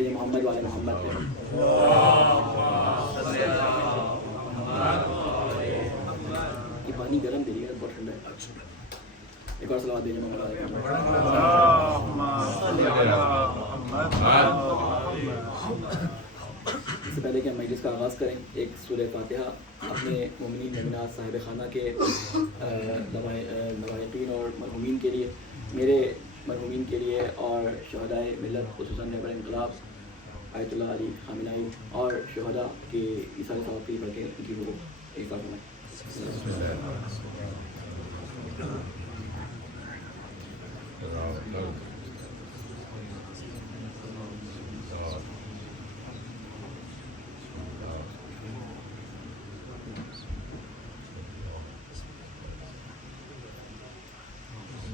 یہ محمد والے محمد پہ. یہ پانی گرم دے دیجیے، بہت ٹھنڈا ہے. ایک اور صلوات دیجیے محمد والے محمد. اس سے پہلے کہ ہم مجلس کا آغاز کریں، ایک سورہ فاتحہ اپنے مومنین مومنات صاحب خانہ کے نوائقین اور مرحومین کے لیے، میرے مرحومین کے لیے، اور شہدائے ملت خصوصاً نیبر انقلاب آیت اللہ علی خامنائی اور شہداء کے ایثار ثواب کے لیے پڑھ کے ان کی روح ایک بار فرمائیں.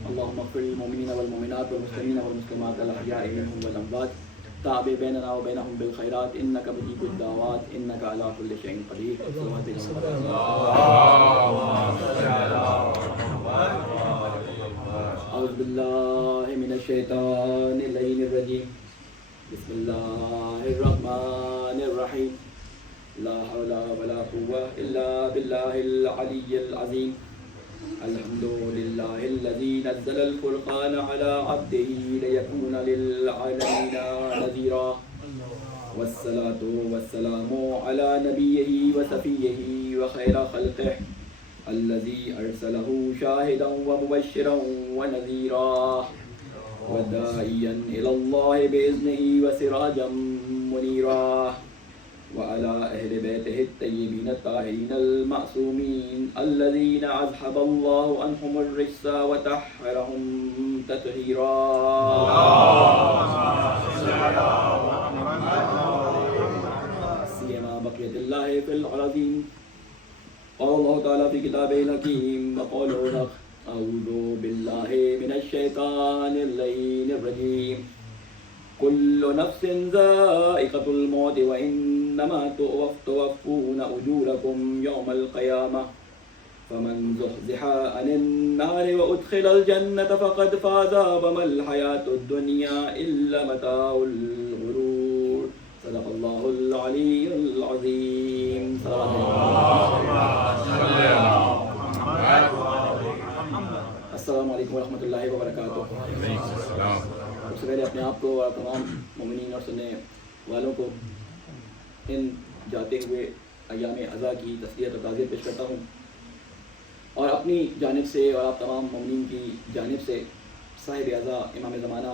اللهم اغفر للمؤمنين والمؤمنات والمسلمين والمسلمات الأحياء منهم والأموات تابع بيننا وبينهم بالخيرات إنك مجيب الدعوات إنك على كل شيء قدير. أعوذ بالله من الشيطان اللعين الرجيم بسم الله الرحمن الرحيم لا حول ولا قوة إلا بالله العلي العظيم. الحمد لله الذي نزل الفرقان على عبده ليكون للعالمين نذيرا والصلاة والسلام على نبيه وصفيه وخير خلقه الذي أرسله شاهدا ومبشرا ونذيرا وداعيا إلى الله بإذنه وسراجا منيرا وعلى أهل بيته الطيبين الطاهرين المعصومين الذين أذهب الله عنهم الرجس وطهرهم تطهيرا. سيما بقية الله في الأراضين. قال الله تعالى في كتابه الحكيم وقوله الحق أعوذ بالله من الشيطان اللعين الرجيم كل نفس ذائقة الموت وإنما توفون أجوركم يوم القيامة فمن زحزح عن النار وأدخل الجنة فقد فاز وما الحياة الدنيا إلا متاع الغرور. صدق الله العلي العظيم. السلام علیکم ورحمۃ اللہ وبرکاتہ. سب سے پہلے اپنے آپ کو اور تمام مومنین اور سننے والوں کو ان جاتے ہوئے ایام عزا کی تسلیت و تعزیت پیش کرتا ہوں، اور اپنی جانب سے اور آپ تمام مومنین کی جانب سے صاحب عزا امام زمانہ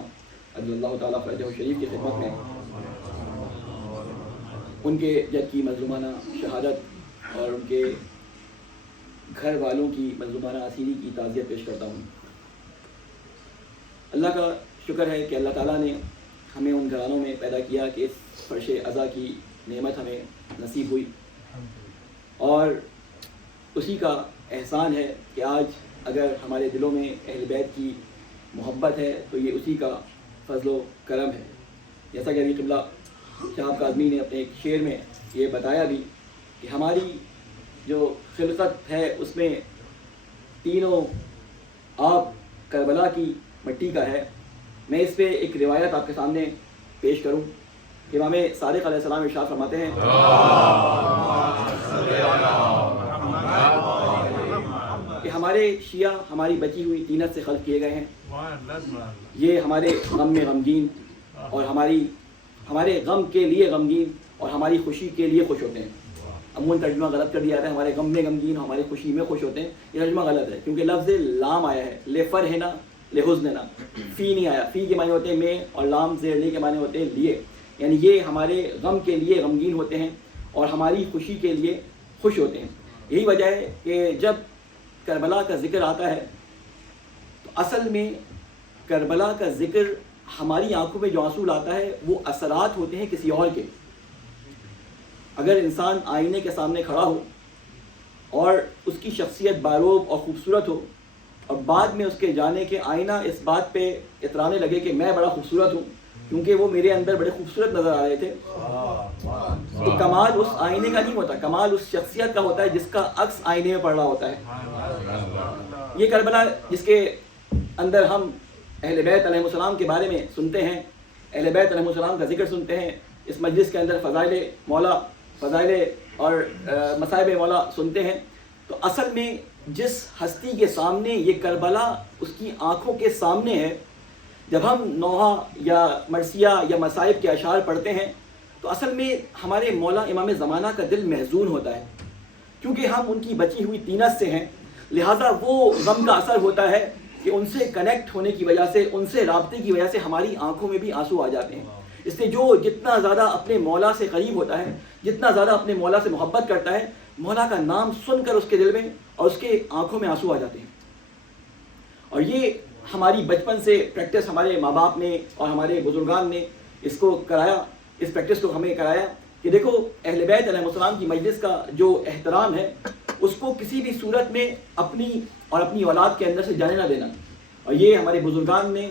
عجل اللہ تعالیٰ فرجہ شریف کی خدمت میں ان کے جد کی مظلومانہ شہادت اور ان کے گھر والوں کی مظلومانہ اسیری کی تعزیت پیش کرتا ہوں. اللہ کا شکر ہے کہ اللہ تعالیٰ نے ہمیں ان گھرانوں میں پیدا کیا کہ اس فرش عزا کی نعمت ہمیں نصیب ہوئی، اور اسی کا احسان ہے کہ آج اگر ہمارے دلوں میں اہل بیت کی محبت ہے تو یہ اسی کا فضل و کرم ہے. جیسا کہ ابھی قبلہ شہاب کاظمی نے اپنے ایک شعر میں یہ بتایا بھی کہ ہماری جو خلقت ہے اس میں تینوں آپ کربلا کی مٹی کا ہے. میں اس پہ ایک روایت آپ کے سامنے پیش کروں. امام صادق علیہ السلام ارشاد فرماتے ہیں کہ ہمارے شیعہ ہماری بچی ہوئی طینت سے خلق کیے گئے ہیں. یہ ہمارے غم میں غمگین اور ہمارے غم کے لیے غمگین اور ہماری خوشی کے لیے خوش ہوتے ہیں. عموماً ترجمہ غلط کر دیا جاتا ہے، ہمارے غم میں غمگین ہماری خوشی میں خوش ہوتے ہیں. یہ ترجمہ غلط ہے کیونکہ لفظ لام آیا ہے، لے فرحنا لے حزننا، فی نہیں آیا. فی کے معنی ہوتے ہیں میں، اور لام زیر لے کے معنی ہوتے ہیں لیے. یعنی یہ ہمارے غم کے لیے غمگین ہوتے ہیں اور ہماری خوشی کے لیے خوش ہوتے ہیں. یہی وجہ ہے کہ جب کربلا کا ذکر آتا ہے تو اصل میں کربلا کا ذکر ہماری آنکھوں میں جو آنسو لاتا ہے وہ اثرات ہوتے ہیں کسی اور کے. اگر انسان آئینے کے سامنے کھڑا ہو اور اس کی شخصیت باروب اور خوبصورت ہو اور بعد میں اس کے جانے کے آئینہ اس بات پہ اترانے لگے کہ میں بڑا خوبصورت ہوں کیونکہ وہ میرے اندر بڑے خوبصورت نظر آ رہے تھے، تو کمال اس آئینے کا نہیں ہوتا، کمال اس شخصیت کا ہوتا ہے جس کا عکس آئینے میں پڑ رہا ہوتا ہے. یہ کربلا جس کے اندر ہم اہل بیت علیہ السلام کے بارے میں سنتے ہیں اہل بیت علیہ السلام کا ذکر سنتے ہیں، اس مجلس کے اندر فضائل اور مصائب مولا سنتے ہیں، تو اصل میں جس ہستی کے سامنے یہ کربلا اس کی آنکھوں کے سامنے ہے، جب ہم نوحہ یا مرثیہ یا مصائب کے اشعار پڑھتے ہیں تو اصل میں ہمارے مولا امام زمانہ کا دل محزون ہوتا ہے، کیونکہ ہم ان کی بچی ہوئی طینت سے ہیں، لہٰذا وہ غم کا اثر ہوتا ہے کہ ان سے کنیکٹ ہونے کی وجہ سے، ان سے رابطے کی وجہ سے ہماری آنکھوں میں بھی آنسو آ جاتے ہیں۔ اس لیے جو جتنا زیادہ اپنے مولا سے قریب ہوتا ہے، جتنا زیادہ اپنے مولا سے محبت کرتا ہے، مولا کا نام سن کر اس کے دل میں اور اس کے آنکھوں میں آنسو آ جاتے ہیں۔ اور یہ ہماری بچپن سے پریکٹس ہمارے ماں باپ نے اور ہمارے بزرگان نے اس کو کرایا، اس پریکٹس کو ہمیں کرایا کہ دیکھو اہل بیت علیہ السلام کی مجلس کا جو احترام ہے اس کو کسی بھی صورت میں اپنی اور اپنی اولاد کے اندر سے جانے نہ دینا۔ اور یہ ہمارے بزرگان نے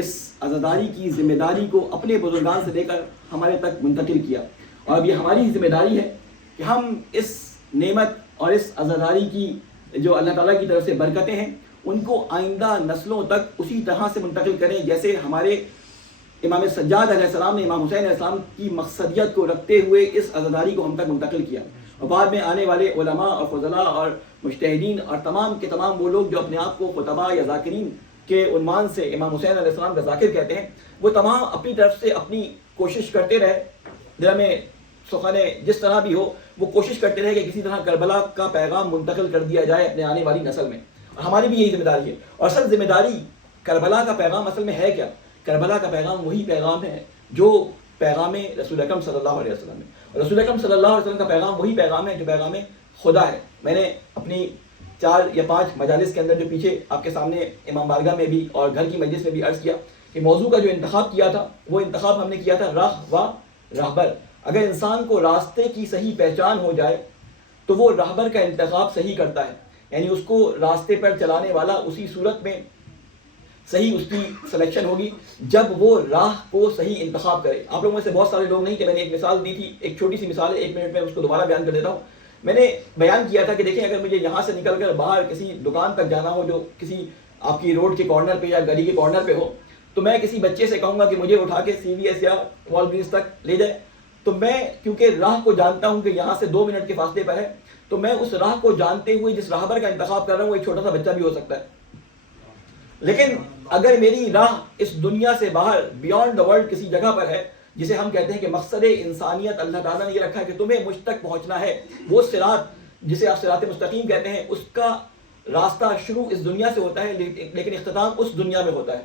اس عزاداری کی ذمہ داری کو اپنے بزرگان سے لے کر ہمارے تک منتقل کیا، اور اب یہ ہماری ذمہ داری ہے کہ ہم اس نعمت اور اس عزاداری کی جو اللہ تعالیٰ کی طرف سے برکتیں ہیں ان کو آئندہ نسلوں تک اسی طرح سے منتقل کریں جیسے ہمارے امام سجاد علیہ السلام نے امام حسین علیہ السلام کی مقصدیت کو رکھتے ہوئے اس عزاداری کو ہم تک منتقل کیا، اور بعد میں آنے والے علماء اور فضلاء اور مجتہدین اور تمام کے تمام وہ لوگ جو اپنے آپ کو خطباء یا ذاکرین کے عنوان سے امام حسین علیہ السلام کا ذاکر کہتے ہیں، وہ تمام اپنی طرف سے اپنی کوشش کرتے رہے، دل میں سخن جس طرح بھی ہو وہ کوشش کرتے رہے کہ کسی طرح کربلا کا پیغام منتقل کر دیا جائے اپنے آنے والی نسل میں، اور ہماری بھی یہی ذمہ داری ہے۔ اور اصل ذمہ داری کربلا کا پیغام اصل میں ہے کیا؟ کربلا کا پیغام وہی پیغام ہے جو پیغام رسول اکرم صلی اللہ علیہ وسلم ہے، اور رسول اکرم صلی اللہ علیہ وسلم کا پیغام وہی پیغام ہے جو پیغام خدا ہے۔ میں نے اپنی 4 یا 5 مجالس کے اندر جو پیچھے آپ کے سامنے امام بارگاہ میں بھی اور گھر کی مجلس میں بھی عرض کیا کہ موضوع کا جو انتخاب کیا تھا وہ انتخاب ہم نے کیا تھا راہ و راہبر۔ اگر انسان کو راستے کی صحیح پہچان ہو جائے تو وہ راہبر کا انتخاب صحیح کرتا ہے، یعنی اس کو راستے پر چلانے والا اسی صورت میں صحیح اس کی سلیکشن ہوگی جب وہ راہ کو صحیح انتخاب کرے۔ آپ لوگوں میں سے بہت سارے لوگ نہیں کہ میں نے ایک مثال دی تھی، ایک چھوٹی سی مثال ہے، 1 منٹ میں اس کو دوبارہ بیان کر دیتا ہوں۔ میں نے بیان کیا تھا کہ دیکھیں اگر مجھے یہاں سے نکل کر باہر کسی دکان تک جانا ہو جو کسی آپ کی روڈ کے کارنر پہ یا گلی کے کارنر پہ ہو، تو میں کسی بچے سے کہوں گا کہ مجھے اٹھا کے CVS یا وال گرینز تک لے جائے، تو میں کیونکہ راہ کو جانتا ہوں کہ یہاں سے 2 منٹ کے فاصلے پر ہے، تو میں اس راہ کو جانتے ہوئے جس راہبر کا انتخاب کر رہا ہوں وہ ایک چھوٹا سا بچہ بھی ہو سکتا ہے۔ لیکن اگر میری راہ اس دنیا سے باہر بیانڈ دا ورلڈ کسی جگہ پر ہے جسے ہم کہتے ہیں کہ مقصد انسانیت اللہ تعالیٰ نے یہ رکھا ہے کہ تمہیں مجھ تک پہنچنا ہے، وہ صراط جسے آپ صراط مستقیم کہتے ہیں، اس کا راستہ شروع اس دنیا سے ہوتا ہے لیکن اختتام اس دنیا میں ہوتا ہے۔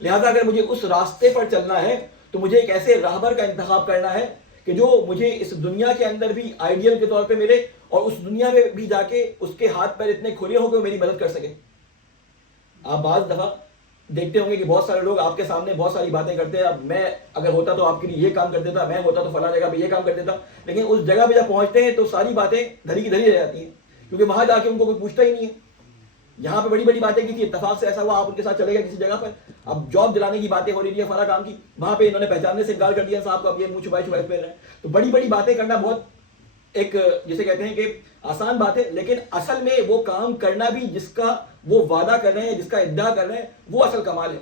لہٰذا اگر مجھے اس راستے پر چلنا ہے تو مجھے ایک ایسے راہبر کا انتخاب کرنا ہے کہ جو مجھے اس دنیا کے اندر بھی آئیڈیل کے طور پہ ملے اور اس دنیا میں بھی جا کے اس کے ہاتھ پیر اتنے کھلے ہو کہ وہ میری مدد کر سکے۔ آپ بعض دفعہ دیکھتے ہوں گے کہ بہت سارے لوگ آپ کے سامنے بہت ساری باتیں کرتے ہیں، اب میں اگر ہوتا تو آپ کے لیے یہ کام کر دیتا، میں ہوتا تو فلاں جگہ پہ یہ کام کر دیتا، لیکن اس جگہ پہ جب پہنچتے ہیں تو ساری باتیں دھری کی دھری رہ جاتی ہیں، کیونکہ وہاں جا کے ان کو کوئی پوچھتا ہی نہیں ہے۔ یہاں پہ بڑی بڑی باتیں کی تھی، اتفاق سے ایسا ہوا آپ ان کے ساتھ چلے گئے کسی جگہ پر، اب جاب دلانے کی باتیں ہو رہی ہے فلاں کام کی، وہاں پہ انہوں نے پہچاننے سے انکار کر دیا صاحب کو، اب یہ منہ چھپائے چھپائے پھر رہے ہیں۔ تو بڑی بڑی باتیں کرنا بہت ایک جسے کہتے ہیں کہ آسان بات ہے، لیکن اصل میں وہ کام کرنا بھی جس کا وہ وعدہ کر رہے ہیں، جس کا ادعا کر رہے ہیں، وہ اصل کمال ہے۔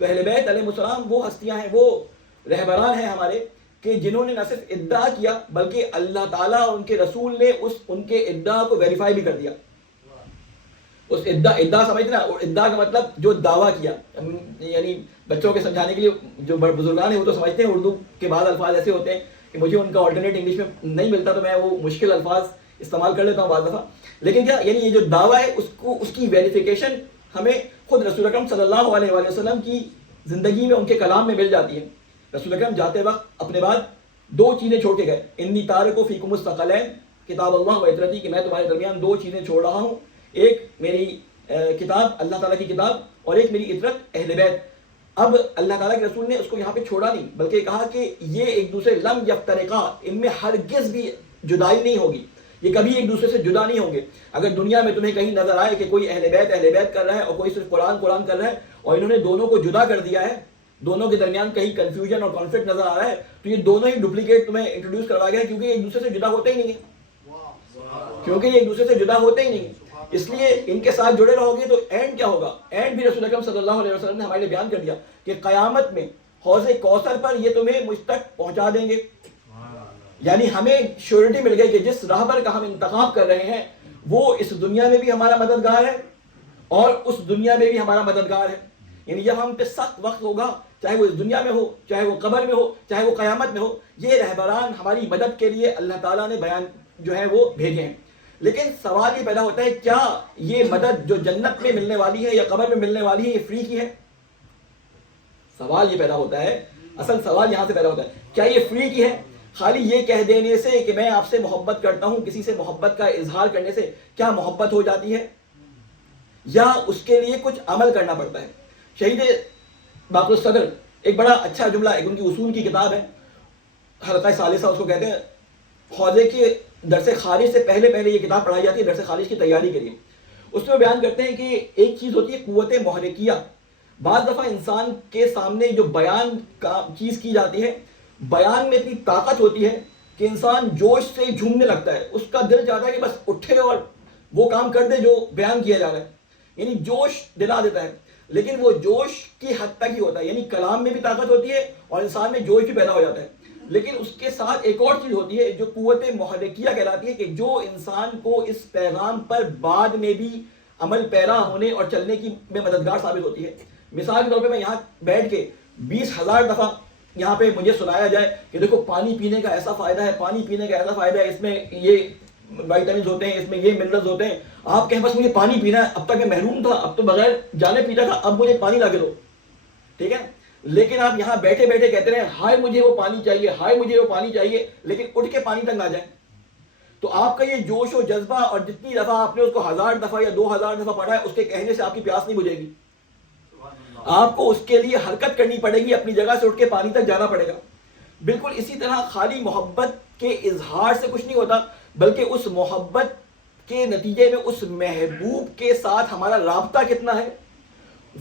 تو اہل بیت علیہ السلام وہ ہستیاں ہیں، وہ رہبران ہیں ہمارے کہ جنہوں نے نہ صرف ادعا کیا بلکہ اللہ تعالیٰ اور ان کے رسول نے ان کے ادعا کو ویریفائی بھی کر دیا۔ اس ادعا سمجھتے نا، ادعا کا مطلب جو دعویٰ کیا، یعنی بچوں کے سمجھانے کے لیے جو بزرگان ہیں وہ تو سمجھتے ہیں اردو کے بعض الفاظ ایسے ہوتے ہیں کہ مجھے ان کا آلٹرنیٹ انگلش میں نہیں ملتا تو میں وہ مشکل الفاظ استعمال کر لیتا ہوں بعض دفعہ، لیکن کیا یعنی یہ جو دعویٰ ہے اس کی ویریفیکیشن ہمیں خود رسول اکرم صلی اللہ علیہ وآلہ وسلم کی زندگی میں ان کے کلام میں مل جاتی ہے۔ رسول اکرم جاتے وقت اپنے بعد 2 چیزیں چھوڑ کے گئے، انی تارک فیکم الثقلین کتاب اللہ و عترتی، کہ میں تمہارے درمیان 2 چیزیں چھوڑ رہا ہوں، ایک میری کتاب اللہ تعالیٰ کی کتاب اور ایک میری عترت اہل بیت۔ اب اللہ تعالیٰ کے رسول نے اس کو یہاں پہ چھوڑا نہیں بلکہ کہا کہ یہ ایک دوسرے لم یفترقا، ان میں ہرگز بھی جدائی نہیں ہوگی، یہ کبھی ایک دوسرے سے جدا نہیں ہوں گے۔ اگر دنیا میں تمہیں کہیں نظر آئے کہ کوئی اہل بیت کر رہا ہے اور کوئی صرف قرآن کر رہا ہے اور انہوں نے دونوں کو جدا کر دیا ہے، دونوں کے درمیان کہیں کنفیوژن اور کانفلکٹ نظر آ رہا ہے، تو یہ دونوں ہی ڈپلیکیٹ تمہیں انٹروڈیوس کروایا گیا ہے، کیونکہ یہ ایک دوسرے سے جدا ہوتے ہی نہیں ہیں، اس لیے ان کے ساتھ جڑے رہو گے تو اینڈ کیا ہوگا؟ اینڈ بھی رسول اکرم صلی اللہ علیہ وسلم نے ہمارے لیے بیان کر دیا کہ قیامت میں حوض کوثر پر یہ تمہیں مجھ تک پہنچا دیں گے. یعنی ہمیں شیورٹی مل گئی کہ جس راہبر کا ہم انتخاب کر رہے ہیں وہ اس دنیا میں بھی ہمارا مددگار ہے اور اس دنیا میں بھی ہمارا مددگار ہے. یعنی جب ہم پہ سخت وقت ہوگا، چاہے وہ اس دنیا میں ہو، چاہے وہ قبر میں ہو، چاہے وہ قیامت میں ہو، یہ رہبران ہماری مدد کے لیے اللہ تعالیٰ نے بیان جو ہے وہ بھیجے ہیں. لیکن سوال یہ پیدا ہوتا ہے کیا یہ مدد جو جنت میں ملنے والی ہے یا قبر میں ملنے والی ہے یہ فری کی ہے؟ سوال یہ پیدا ہوتا ہے، اصل سوال یہاں سے پیدا ہوتا ہے، کیا یہ فری کی ہے؟ خالی یہ کہہ دینے سے کہ میں آپ سے محبت کرتا ہوں، کسی سے محبت کا اظہار کرنے سے کیا محبت ہو جاتی ہے، یا اس کے لیے کچھ عمل کرنا پڑتا ہے؟ شہید باقر الصدر ایک بڑا اچھا جملہ، ایک ان کی اصول کی کتاب ہے، حلقہ ثالثہ اس کو کہتے ہیں. حوضے کے درس خارج سے پہلے یہ کتاب پڑھائی جاتی ہے درس خارج کی تیاری کے لیے. اس میں بیان کرتے ہیں کہ ایک چیز ہوتی ہے قوت محرکیہ. بعض دفعہ انسان کے سامنے جو بیان کا چیز کی جاتی ہے، بیان میں اتنی طاقت ہوتی ہے کہ انسان جوش سے جھومنے لگتا ہے، اس کا دل چاہتا ہے کہ بس اٹھے اور وہ کام کر دے جو بیان کیا جا رہا ہے. یعنی جوش دلا دیتا ہے، لیکن وہ جوش کی حد تک ہی ہوتا ہے. یعنی کلام میں بھی طاقت ہوتی ہے اور انسان میں جوش بھی پیدا ہو جاتا ہے. لیکن اس کے ساتھ ایک اور چیز ہوتی ہے جو قوت محرکیہ کہلاتی ہے، کہ جو انسان کو اس پیغام پر بعد میں بھی عمل پیرا ہونے اور چلنے کی میں مددگار ثابت ہوتی ہے. مثال کے طور پہ میں یہاں بیٹھ کے 20,000 دفعہ یہاں پہ مجھے سنایا جائے کہ دیکھو پانی پینے کا ایسا فائدہ ہے، پانی پینے کا ایسا فائدہ ہے، اس میں یہ وائٹامنز ہوتے ہیں، اس میں یہ منرلز ہوتے ہیں، آپ کہیں بس مجھے پانی پینا ہے، اب تک میں محروم تھا، اب تو بغیر جانے پیتا تھا، اب مجھے پانی لا کے دو. ٹھیک ہے، لیکن آپ یہاں بیٹھے بیٹھے کہتے رہے ہائے مجھے وہ پانی چاہیے، ہائے مجھے وہ پانی چاہیے، لیکن اٹھ کے پانی تک نہ جائیں، تو آپ کا یہ جوش و جذبہ اور جتنی دفعہ آپ نے اس کو 1000 دفعہ یا 2000 دفعہ پڑھا ہے، اس کے کہنے سے آپ کی پیاس نہیں بجھے گی. آپ کو اس کے لیے حرکت کرنی پڑے گی، اپنی جگہ سے اٹھ کے پانی تک جانا پڑے گا. بالکل اسی طرح خالی محبت کے اظہار سے کچھ نہیں ہوتا، بلکہ اس محبت کے نتیجے میں اس محبوب کے ساتھ ہمارا رابطہ کتنا ہے،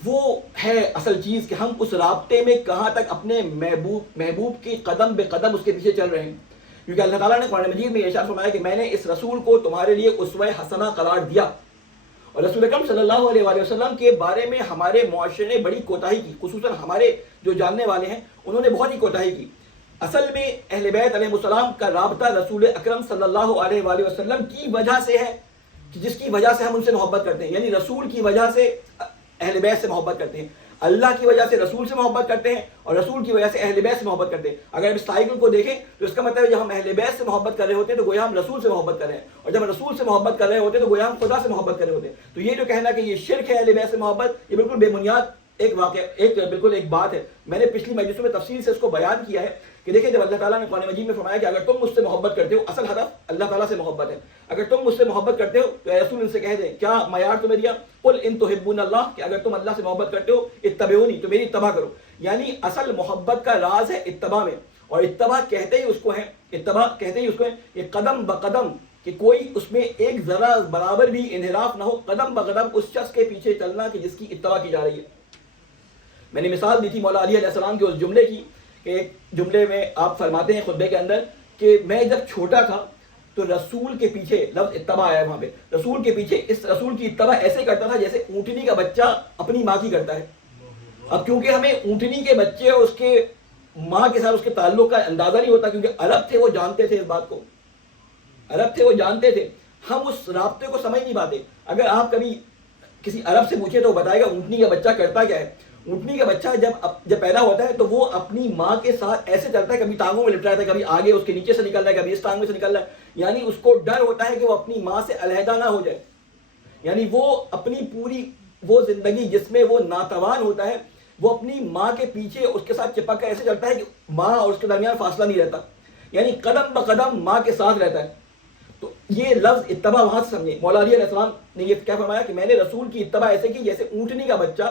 وہ ہے اصل چیز، کہ ہم اس رابطے میں کہاں تک اپنے محبوب کی قدم بے قدم اس کے پیچھے چل رہے ہیں. کیونکہ اللہ تعالیٰ نے قرآن مجید میں ارشاد فرمایا کہ میں نے اس رسول کو تمہارے لیے اسوہ حسنہ قرار دیا. اور رسول اکرم صلی اللہ علیہ وآلہ وسلم کے بارے میں ہمارے معاشرے نے بڑی کوتاہی کی، خصوصاً ہمارے جو جاننے والے ہیں انہوں نے بہت ہی کوتاہی کی. اصل میں اہل بیت علیہ السلام کا رابطہ رسول اکرم صلی اللہ علیہ وآلہ وسلم کی وجہ سے ہے، کہ جس کی وجہ سے ہم ان سے محبت کرتے ہیں. یعنی رسول کی وجہ سے اہل بیت سے محبت کرتے ہیں، اللہ کی وجہ سے رسول سے محبت کرتے ہیں، اور رسول کی وجہ سے اہل بیت سے محبت کرتے ہیں. اگر اس سائیکل کو دیکھیں تو اس کا مطلب ہے جب ہم اہل بیت سے محبت کر رہے ہوتے ہیں تو گویا ہم رسول سے محبت کر رہے ہیں، اور جب ہم رسول سے محبت کر رہے ہوتے ہیں تو گویا ہم خدا سے محبت کر رہے ہوتے ہیں. تو یہ جو کہنا کہ یہ شرک ہے اہل بیت سے محبت، یہ بالکل بے بنیاد ایک واقعہ، ایک بات ہے. میں نے پچھلی مجلسوں میں تفصیل سے اس کو بیان کیا ہے کہ دیکھیں جب اللہ تعالیٰ نے قرآن مجید میں فرمایا کہ اگر تم مجھ سے محبت کرتے ہو، اصل ہدف اللہ تعالیٰ سے محبت ہے، اگر تم مجھ سے محبت کرتے ہو تو اے رسول ان سے کہہ دیں، کیا معیار تمہیں دیا، قل ان تحبون اللہ، کہ اگر تم اللہ سے محبت کرتے ہو اتبعونی، تو میری اتباع کرو. یعنی اصل محبت کا راز ہے اتباع میں، اور اتباع کہتے ہی اس کو ہے، اتباع کہتے ہی اس کو ہے کہ قدم بقدم، کہ کوئی اس میں ایک ذرا برابر بھی انحراف نہ ہو، قدم بقدم اس شخص کے پیچھے چلنا کہ جس کی اتباع کی جا رہی ہے. میں نے مثال دی تھی مولا علی علیہ السلام کے اس جملے کی، کہ ایک جملے میں آپ فرماتے ہیں خطبے کے اندر کہ میں جب چھوٹا تھا تو رسول کے پیچھے، لفظ اتباع آیا وہاں پہ، رسول کے پیچھے اس رسول کی اتباع ایسے کرتا تھا جیسے اونٹنی کا بچہ اپنی ماں کی کرتا ہے. اب کیونکہ ہمیں اونٹنی کے بچے اور اس کے ماں کے ساتھ اس کے تعلق کا اندازہ نہیں ہوتا، کیونکہ عرب تھے وہ جانتے تھے اس بات کو، عرب تھے وہ جانتے تھے، ہم اس رابطے کو سمجھ نہیں پاتے. اگر آپ کبھی کسی عرب سے پوچھے تو وہ بتائے گا اونٹنی کا بچہ کرتا کیا ہے. اونٹنی کا بچہ جب پیدا ہوتا ہے تو وہ اپنی ماں کے ساتھ ایسے چلتا ہے، کبھی ٹانگوں میں لپٹا رہتا ہے، کبھی آگے اس کے نیچے سے نکل رہا ہے، کبھی اس ٹانگ میں سے نکل رہا ہے. یعنی اس کو ڈر ہوتا ہے کہ وہ اپنی ماں سے علیحدہ نہ ہو جائے. یعنی وہ اپنی پوری وہ زندگی جس میں وہ ناتوان ہوتا ہے، وہ اپنی ماں کے پیچھے اس کے ساتھ چپک کر ایسے چلتا ہے کہ ماں اور اس کے درمیان فاصلہ نہیں رہتا. یعنی قدم بقدم ماں کے ساتھ رہتا ہے. تو یہ لفظ اتباع وہاں سے سمجھے. مولا علی علیہ السلام نے یہ کیا فرمایا کہ میں نے رسول کی اتباع ایسے کی جیسے اونٹنی کا بچہ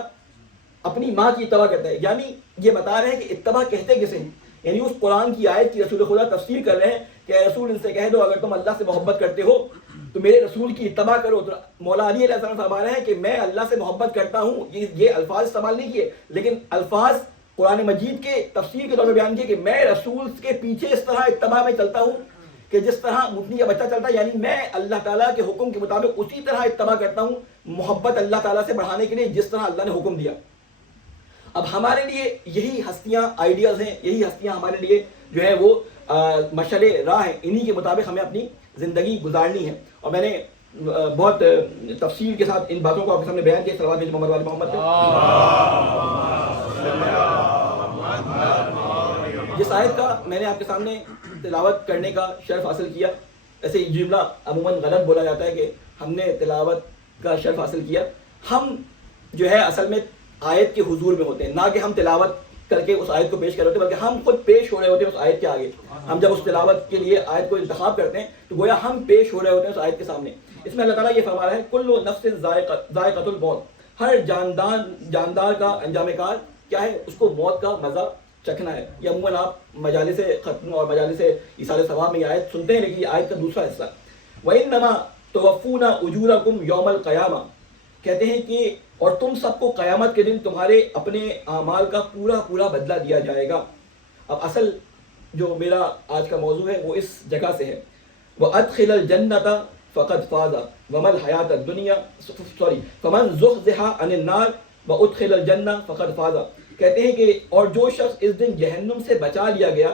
اپنی ماں کی اتباع کرتا ہے. یعنی یہ بتا رہے ہیں کہ اتباع کہتے کسے ہیں. یعنی اس قرآن کی آیت کی رسول خدا تفسیر کر رہے ہیں کہ اے رسول ان سے کہہ دو اگر تم اللہ سے محبت کرتے ہو تو میرے رسول کی اتباع کرو. تو مولا علی علیہ السلام فرما رہے ہیں کہ میں اللہ سے محبت کرتا ہوں. یہ الفاظ استعمال نہیں کیے، لیکن الفاظ قرآن مجید کے تفسیر کے طور پر بیان کیے کہ میں رسول کے پیچھے اس طرح اتباع میں چلتا ہوں کہ جس طرح اونٹنی کا بچہ چلتا ہے. یعنی میں اللہ تعالیٰ کے حکم کے مطابق اسی طرح اتباع کرتا ہوں، محبت اللہ تعالیٰ سے بڑھانے کے لیے جس طرح اللہ نے حکم دیا. اب ہمارے لیے یہی ہستیاں آئیڈیاز ہیں, یہی ہستیاں ہمارے لیے جو ہے وہ مشعل راہ ہیں, انہی کے مطابق ہمیں اپنی زندگی گزارنی ہے. اور میں نے بہت تفصیل کے ساتھ ان باتوں کو آپ کے سامنے بیان کیا. صلوات بھیجیں محمد والے محمد پہ. جس آیت کا میں نے آپ کے سامنے تلاوت کرنے کا شرف حاصل کیا, ایسے جملہ عموماً غلط بولا جاتا ہے کہ ہم نے تلاوت کا شرف حاصل کیا. ہم جو ہے اصل میں آیت کے حضور میں ہوتے ہیں, نہ کہ ہم تلاوت کر کے اس آیت کو پیش کر رہے ہوتے ہیں, بلکہ ہم خود پیش ہو رہے ہوتے ہیں اس آیت کے آگے. ہم جب اس تلاوت کے لیے آیت کو انتخاب کرتے ہیں تو گویا ہم پیش ہو رہے ہوتے ہیں اس آیت کے سامنے. اس میں اللہ تعالیٰ یہ فرما رہا ہے کل نفس ذائقۃ الموت, ہر جاندار کا انجام کار کیا ہے, اس کو موت کا مزہ چکھنا ہے. یہ عموماً آپ مجالس ختم اور مجالس ایصال ثواب میں یہ آیت سنتے ہیں, لیکن یہ آیت کا دوسرا حصہ. وَإِنَّمَا تُوَفُّونَ أُجُورَكُمْ يَوْمَ الْقِيَامَةِ, کہتے ہیں کہ اور تم سب کو قیامت کے دن تمہارے اپنے اعمال کا پورا پورا بدلہ دیا جائے گا. اب اصل جو میرا آج کا موضوع ہے وہ اس جگہ سے ہے. وَأَدْخِلَ الْجَنَّةَ فَقَدْ فَازَ وَمَا الْحَيَاةُ الدُّنْيَا فَمَنْ زُحْزِحَ عَنِ النَّارِ وَأُدْخِلَ الْجَنَّةَ فَقَدْ فَازَ. کہتے ہیں کہ اور جو شخص اس دن جہنم سے بچا لیا گیا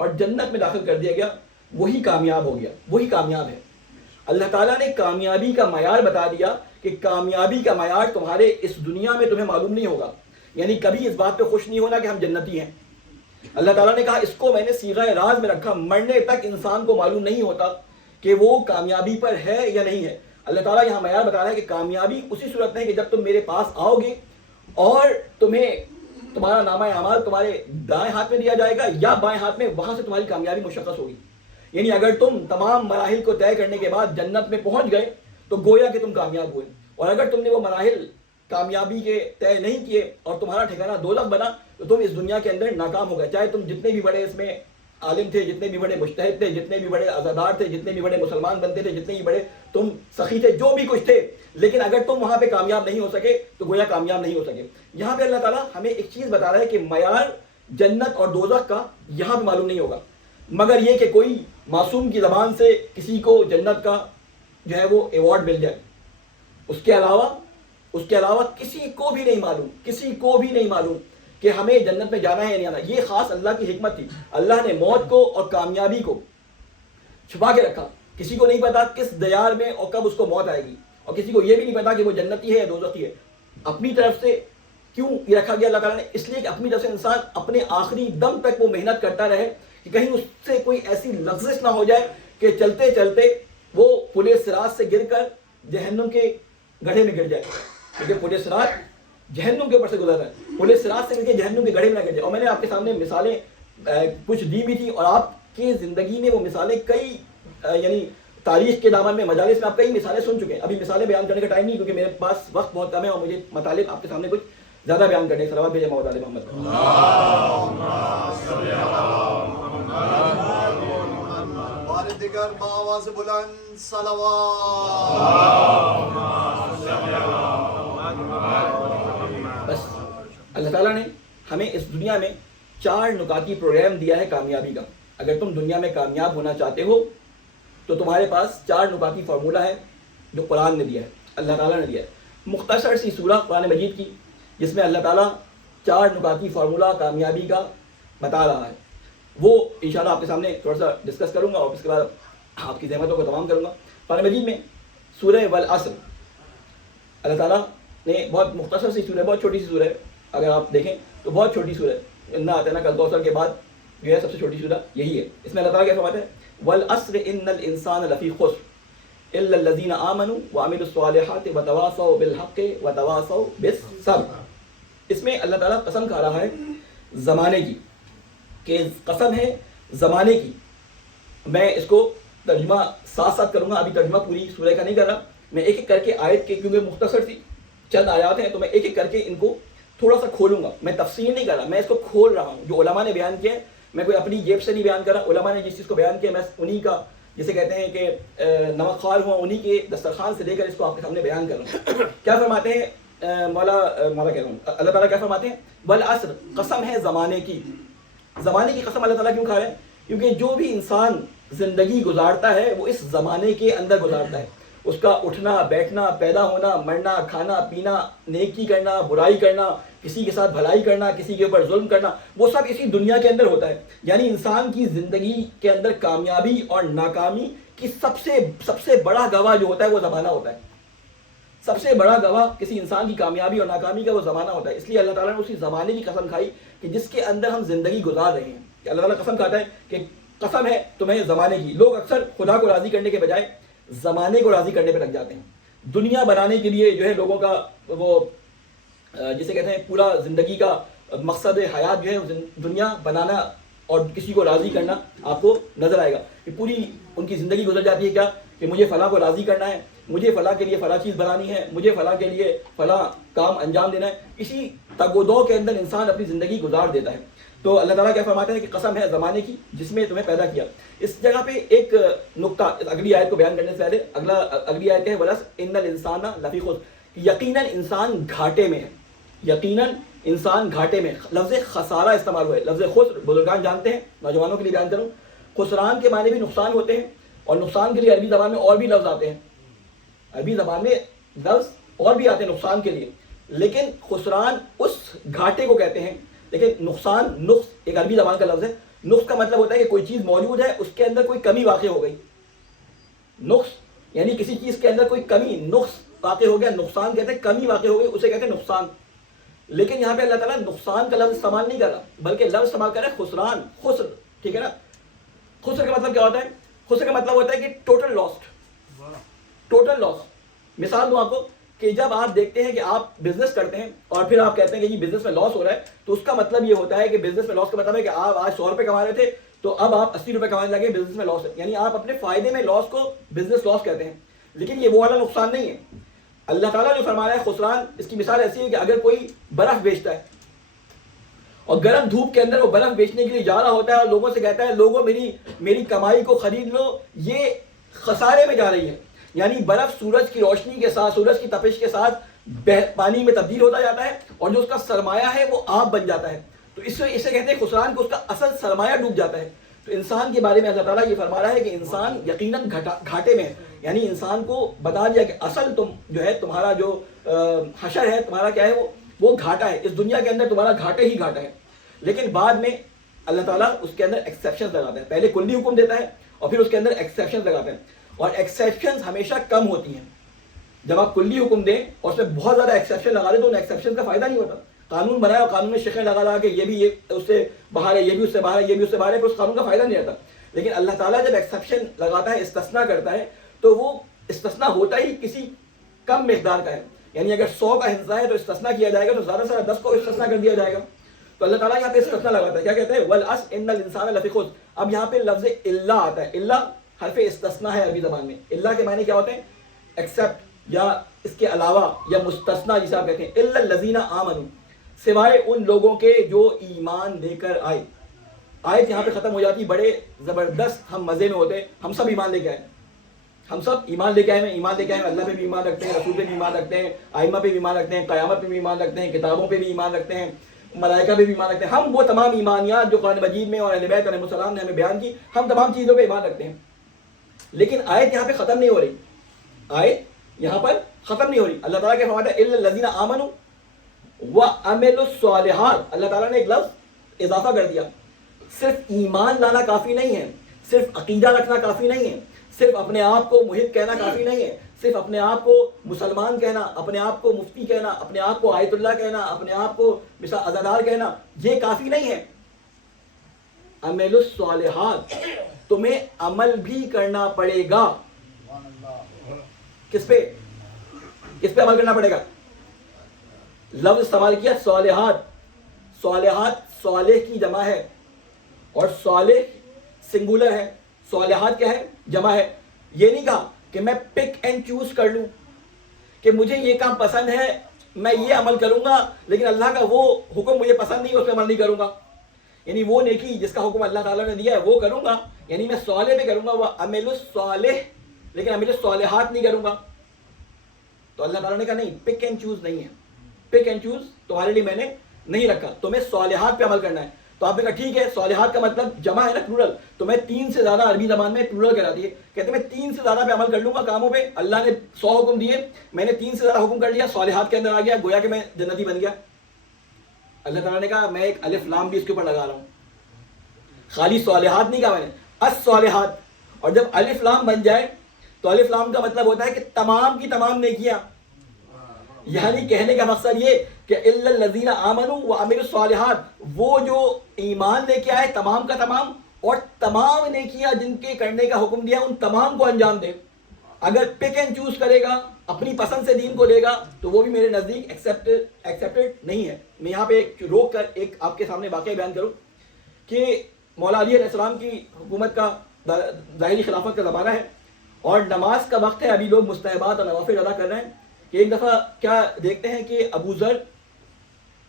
اور جنت میں داخل کر دیا گیا وہی کامیاب ہو گیا, وہی کامیاب ہے. اللہ تعالیٰ نے کامیابی کا معیار بتا دیا کہ کامیابی کا معیار تمہارے اس دنیا میں تمہیں معلوم نہیں ہوگا, یعنی کبھی اس بات پہ خوش نہیں ہونا کہ ہم جنتی ہیں. اللہ تعالیٰ نے کہا اس کو میں نے صیغہ راز میں رکھا, مرنے تک انسان کو معلوم نہیں ہوتا کہ وہ کامیابی پر ہے یا نہیں ہے. اللہ تعالیٰ یہاں معیار بتا رہا ہے کہ کامیابی اسی صورت میں ہے کہ جب تم میرے پاس آؤ گے اور تمہارا نامہ اعمال تمہارے دائیں ہاتھ میں دیا جائے گا یا بائیں ہاتھ میں, وہاں سے تمہاری کامیابی مشخص ہوگی. یعنی اگر تم تمام مراحل کو طے کرنے کے بعد جنت میں پہنچ گئے تو گویا کہ تم کامیاب ہوئے, اور اگر تم نے وہ مراحل کامیابی کے طے نہیں کیے اور تمہارا ٹھکانہ دوزخ بنا تو تم اس دنیا کے اندر ناکام ہو گئے. چاہے تم جتنے بھی بڑے اس میں عالم تھے, جتنے بھی بڑے مجتہد تھے, جتنے بھی بڑے عزادار تھے, جتنے بھی بڑے مسلمان بنتے تھے, جتنے بھی بڑے تم سخی تھے, جو بھی کچھ تھے, لیکن اگر تم وہاں پہ کامیاب نہیں ہو سکے تو گویا کامیاب نہیں ہو سکے. یہاں پہ اللہ تعالیٰ ہمیں ایک چیز بتا رہا ہے کہ معیار جنت اور دوزخ کا یہاں پہ معلوم نہیں ہوگا, مگر یہ کہ کوئی معصوم کی زبان سے کسی کو جنت کا جو ہے وہ ایوارڈ مل جائے. اس کے علاوہ کسی کو بھی نہیں معلوم کہ ہمیں جنت میں جانا ہے یا نہیں آنا. یہ خاص اللہ کی حکمت تھی. اللہ نے موت کو اور کامیابی کو چھپا کے رکھا. کسی کو نہیں پتا کس دیار میں اور کب اس کو موت آئے گی, اور کسی کو یہ بھی نہیں پتا کہ وہ جنتی ہے یا دوزخی ہے. اپنی طرف سے کیوں یہ رکھا گیا اللہ تعالیٰ نے؟ اس لیے کہ اپنی طرف سے انسان اپنے آخری دم تک وہ محنت کرتا رہے کہ کہیں اس سے کوئی ایسی لغزش نہ ہو جائے کہ چلتے چلتے وہ پل صراط سے گر کر جہنم کے گڑھے میں گر جائے. کیونکہ پل صراط جہنم کے اوپر سے گزرتا ہے, پل صراط سے گر کے جہنم کے گڑھے میں نہ گر جائے. اور میں نے آپ کے سامنے مثالیں کچھ دی بھی تھی, اور آپ کی زندگی میں وہ مثالیں کئی یعنی تاریخ کے دامن میں مجالس میں آپ کئی مثالیں سن چکے ہیں. ابھی مثالیں بیان کرنے کا ٹائم نہیں, کیونکہ میرے پاس وقت بہت کم ہے اور مجھے مطالب آپ کے سامنے کچھ زیادہ بیان کرنے. صلوات بھیجیں محمد علی محمد. دیگر بآواز بلند صلوات. بس اللہ تعالیٰ نے ہمیں اس دنیا میں 4 نکاتی پروگرام دیا ہے کامیابی کا. اگر تم دنیا میں کامیاب ہونا چاہتے ہو تو تمہارے پاس 4 نکاتی فارمولہ ہے جو قرآن نے دیا ہے, اللہ تعالیٰ نے دیا ہے. مختصر سی سورہ قرآن مجید کی جس میں اللہ تعالیٰ 4 نکاتی فارمولہ کامیابی کا بتا رہا ہے. وہ انشاءاللہ آپ کے سامنے تھوڑا سا ڈسکس کروں گا اور اس کے بعد آپ کی زحمتوں کو تمام کروں گا. قرآن مجید میں سورہ والعصر اللہ تعالیٰ نے بہت مختصر سی سورہ, بہت چھوٹی سی سورہ ہے, اگر آپ دیکھیں تو بہت چھوٹی سورہ ہے. انا اعطیناک الکوثر کے بعد جو ہے سب سے چھوٹی سورہ یہی ہے. اس میں اللہ تعالیٰ کیا فرماتا ہے, والعصر ان الانسان لفی خسر الا الذین آمنوا وعملوا الصالحات وتواصوا بالحق وتواصوا بالصبر. اس میں اللہ تعالیٰ قسم کھا رہا ہے زمانے کی, کہ قسم ہے زمانے کی. میں اس کو ترجمہ ساتھ ساتھ کروں گا, ابھی ترجمہ پوری سورہ کا نہیں کر رہا. میں ایک ایک کر کے آیت کے, کیونکہ مختصر سی چند آیات ہیں تو میں ایک ایک کر کے ان کو تھوڑا سا کھولوں گا. میں تفسیر نہیں کر رہا, میں اس کو کھول رہا ہوں. جو علماء نے بیان کیا ہے, میں کوئی اپنی جیب سے نہیں بیان کر رہا. علماء نے جس چیز کو بیان کیا میں انہی کا, جسے کہتے ہیں کہ نمک خوار ہوا, انہی کے دسترخوان سے لے کر اس کو آپ کے سامنے بیان کر رہا ہوں. کیا فرماتے ہیں مولا کہہ رہا ہوں, اللہ تعالیٰ کیا فرماتے ہیں, والعصر قسم ہے زمانے کی. زمانے کی قسم اللہ تعالیٰ کیوں کھا رہے ہیں؟ کیونکہ جو بھی انسان زندگی گزارتا ہے وہ اس زمانے کے اندر گزارتا ہے. اس کا اٹھنا بیٹھنا، پیدا ہونا، مرنا، کھانا پینا، نیکی کرنا، برائی کرنا، کسی کے ساتھ بھلائی کرنا، کسی کے اوپر ظلم کرنا، وہ سب اسی دنیا کے اندر ہوتا ہے. یعنی انسان کی زندگی کے اندر کامیابی اور ناکامی کی سب سے بڑا گواہ جو ہوتا ہے وہ زمانہ ہوتا ہے. سب سے بڑا گواہ کسی انسان کی کامیابی اور ناکامی کا وہ زمانہ ہوتا ہے. اس لیے اللہ تعالیٰ نے اسی زمانے کی قسم کھائی کہ جس کے اندر ہم زندگی گزار رہے ہیں. کہ اللہ تعالیٰ قسم کھاتا ہے کہ قسم ہے تمہیں زمانے کی. لوگ اکثر خدا کو راضی کرنے کے بجائے زمانے کو راضی کرنے پہ لگ جاتے ہیں. دنیا بنانے کے لیے جو ہے لوگوں کا وہ جسے کہتے ہیں پورا زندگی کا مقصد حیات جو ہے دنیا بنانا اور کسی کو راضی کرنا آپ کو نظر آئے گا کہ پوری ان کی زندگی گزر جاتی ہے کیا کہ مجھے فلاں کو راضی کرنا ہے، مجھے فلاں کے لیے فلاں چیز بنانی ہے، مجھے فلاں کے لیے فلاں کام انجام دینا ہے. اسی تگ و دو کے اندر انسان اپنی زندگی گزار دیتا ہے. تو اللہ تعالیٰ کیا فرماتے ہیں کہ قسم ہے زمانے کی جس میں تمہیں پیدا کیا. اس جگہ پہ ایک نقطہ اگلی آیت کو بیان کرنے سے پہلے اگلی آیت ہے وَلَسْ إِنَّ الْإِنسَانَ لَفِي خُسْرٍ، یقیناً انسان گھاٹے میں ہے. یقیناً انسان گھاٹے میں. لفظ خسارہ استعمال ہوا ہے. لفظ خسر بزرگان جانتے ہیں، نوجوانوں کے لیے بیان کروں. خسران کے معنی بھی نقصان ہوتے ہیں اور نقصان کے لیے عربی زبان میں اور بھی لفظ آتے ہیں. عربی زبان میں لفظ اور بھی آتے ہیں نقصان کے لیے، لیکن خسران اس گھاٹے کو کہتے ہیں. لیکن نقصان، نقص ایک عربی زبان کا لفظ ہے. نقص کا مطلب ہوتا ہے کہ کوئی چیز موجود ہے اس کے اندر کوئی کمی واقع ہو گئی. نقص یعنی کسی چیز کے اندر کوئی کمی، نقص واقع ہو گیا. نقصان کہتے ہیں کمی واقع ہو گئی، اسے کہتے ہیں نقصان. لیکن یہاں پہ اللہ تعالیٰ نقصان کا لفظ استعمال نہیں کر رہا بلکہ لفظ استعمال کر رہا ہے خسران، خسر. ٹھیک ہے نا. خسر کا مطلب کیا ہوتا ہے؟ خسر کا مطلب ہوتا ہے کہ ٹوٹل لاسٹ، ٹوٹل لاس. مثال دوں آپ کو کہ جب آپ دیکھتے ہیں کہ آپ بزنس کرتے ہیں اور پھر آپ کہتے ہیں کہ یہ بزنس میں لاس ہو رہا ہے، تو اس کا مطلب یہ ہوتا ہے کہ بزنس میں لاس کا مطلب ہے کہ آپ آج 100 روپے کما رہے تھے تو اب آپ 80 روپے کمانے لگے، بزنس میں لاس ہے. یعنی آپ اپنے فائدے میں لاس کو بزنس لاس کہتے ہیں. لیکن یہ وہ والا نقصان نہیں ہے. اللہ تعالیٰ نے فرمایا ہے خسران، اس کی مثال ایسی ہے کہ اگر کوئی برف بیچتا ہے اور گرم دھوپ کے اندر وہ برف بیچنے کے لیے جا رہا ہوتا ہے اور لوگوں سے کہتا ہے لوگوں میری کمائی کو خرید لو، یہ خسارے میں جا رہی ہے. یعنی برف سورج کی روشنی کے ساتھ، سورج کی تپش کے ساتھ پانی میں تبدیل ہوتا جاتا ہے اور جو اس کا سرمایہ ہے وہ آب بن جاتا ہے. تو اسے کہتے ہیں خسران کو اس کا اصل سرمایہ ڈوب جاتا ہے. تو انسان کے بارے میں اللہ تعالیٰ یہ فرما رہا ہے کہ انسان یقیناً گھاٹے میں ہے. یعنی انسان کو بتا دیا کہ اصل تم جو ہے تمہارا جو حشر ہے، تمہارا کیا ہے وہ گھاٹا ہے. اس دنیا کے اندر تمہارا گھاٹا ہی گھاٹا ہے. لیکن بعد میں اللہ تعالیٰ اس کے اندر ایکسیپشنز لگاتا ہے. پہلے کلی حکم دیتا ہے اور پھر اس کے اندر ایکسیپشنز لگاتا ہے. اور ایکسیپشنز ہمیشہ کم ہوتی ہیں. جب آپ کلی حکم دیں اور اس میں بہت زیادہ ایکسیپشن لگا دیں تو ان ایکسیپشن کا فائدہ نہیں ہوتا. قانون بنایا اور قانون میں شکیں لگا کہ یہ بھی یہ اس سے باہر ہے، یہ بھی اس سے باہر ہے، یہ بھی اس سے باہر ہے، پھر اس قانون کا فائدہ نہیں رہتا. لیکن اللہ تعالیٰ جب ایکسیپشن لگاتا ہے، استثناء کرتا ہے، تو وہ استثناء ہوتا ہی کسی کم مقدار کا ہے. یعنی اگر 100 کا حصہ ہے تو استثناء کیا جائے گا تو زیادہ سے زیادہ 10 کو استثناء کر دیا جائے گا. تو اللہ تعالیٰ یہاں پہ استثناء لگاتا ہے. کیا کہتے ہیں؟ وَالْعَصْرِ إِنَّ الْإِنسَانَ لَفِي خُسْرٍ. اب یہاں پہ لفظ الا آتا ہے. الا حرف استثناء ہے عربی زبان میں. الا کے معنی کیا ہوتے ہیں؟ ایکسیپٹ یا اس کے علاوہ یا مستثنیٰ جسے آپ کہتے ہیں. الا الذین آمنوا، سوائے ان لوگوں کے جو ایمان لے کر آئے. آیت یہاں پہ ختم ہو جاتی. بڑے زبردست ہم مزے میں ہوتے ہیں. ہم سب ایمان لے کے آئے، ہم سب ایمان لے کے آئے ہیں. ایمان لے کے آئے ہیں، اللہ پہ بھی ایمان رکھتے ہیں، رسول پہ بھی ایمان رکھتے ہیں، ائمہ پہ بھی ایمان رکھتے ہیں، قیامت پہ بھی ایمان رکھتے ہیں، کتابوں پہ بھی ایمان رکھتے ہیں، ملائکہ پہ بھی ایمان رکھتے ہیں. ہم وہ تمام ایمانیات جو قرآن مجید میں اور اہل بیت علیہ السلام نے ہمیں بیان کی، ہم تمام چیزوں پہ ایمان رکھتے ہیں. لیکن آیت یہاں پہ ختم نہیں ہو رہی. آیت یہاں پر ختم نہیں ہو رہی. اللہ تعالیٰ کے فرماتا ہے الا الذین آمنوا وعملوا الصالحات. اللہ تعالیٰ نے ایک لفظ اضافہ کر دیا. صرف ایمان لانا کافی نہیں ہے، صرف عقیدہ رکھنا کافی نہیں ہے، صرف اپنے آپ کو محب کہنا کافی نہیں ہے، صرف اپنے آپ کو مسلمان کہنا، اپنے آپ کو مفتی کہنا، اپنے آپ کو آیت اللہ کہنا، اپنے آپ کو عزادار کہنا، یہ کافی نہیں ہے. عمل الصالحات، تمہیں عمل بھی کرنا پڑے گا. کس پہ عمل کرنا پڑے گا؟ لفظ استعمال کیا صالحات. صالحات صالح کی جمع ہے اور صالح سنگولر ہے. صالحات کیا ہے؟ جمع ہے. یہ نہیں کہا کہ میں پک اینڈ چوز کر لوں کہ مجھے یہ کام پسند ہے میں یہ عمل کروں گا، لیکن اللہ کا وہ حکم مجھے پسند نہیں، اس پہ عمل نہیں کروں گا. یعنی وہ نیکی جس کا حکم اللہ تعالیٰ نے دیا ہے وہ کروں گا، یعنی میں صالح پہ کروں گا، وہ عمل الصالح، لیکن عمل الصالحات نہیں کروں گا. تو اللہ تعالیٰ نے کہا نہیں، پک اینڈ چوز نہیں ہے. پک اینڈ چوز تمہارے لیے میں نے نہیں رکھا. تمہیں صالحات پہ عمل کرنا ہے. تو آپ نے کہا ٹھیک ہے صالحات کا مطلب جمع ہے نا پلورل, تو میں 3 سے زیادہ عربی زبان میں پلورل کراتی ہے. کہتے ہیں میں 3 سے زیادہ پہ عمل کر لوں گا کاموں پہ. اللہ نے 100 حکم دیے, میں نے 3 سے زیادہ حکم کر لیا, صالحات کے اندر آ گیا, گویا کہ میں جنتی بن گیا. اللہ تعالیٰ نے کہا میں ایک الف لام بھی اس کے اوپر لگا رہا ہوں, خالی صالحات نہیں کہا میں نے, الصالحات. اور جب الف لام بن جائے تو الف لام کا مطلب ہوتا ہے کہ تمام کی تمام نیکیاں, یعنی کہنے کا مقصد یہ کہ الا الذین آمنوا وعملوا الصالحات, وہ جو ایمان لے کے آئے تمام کا تمام, اور تمام نیکیاں جن کے کرنے کا حکم دیا ان تمام کو انجام دے. اگر پک اینڈ چوز کرے گا, اپنی پسند سے دین کو لے گا, تو وہ بھی میرے نزدیک ایکسیپٹڈ نہیں ہے. میں یہاں پہ روک کر ایک آپ کے سامنے واقعہ بیان کروں کہ مولا علی علیہ السلام کی حکومت کا ظاہری خلافت کا زمانہ ہے اور نماز کا وقت ہے. ابھی لوگ مستحبات اور نوافل ادا کر رہے ہیں کہ ایک دفعہ کیا دیکھتے ہیں کہ ابو ذر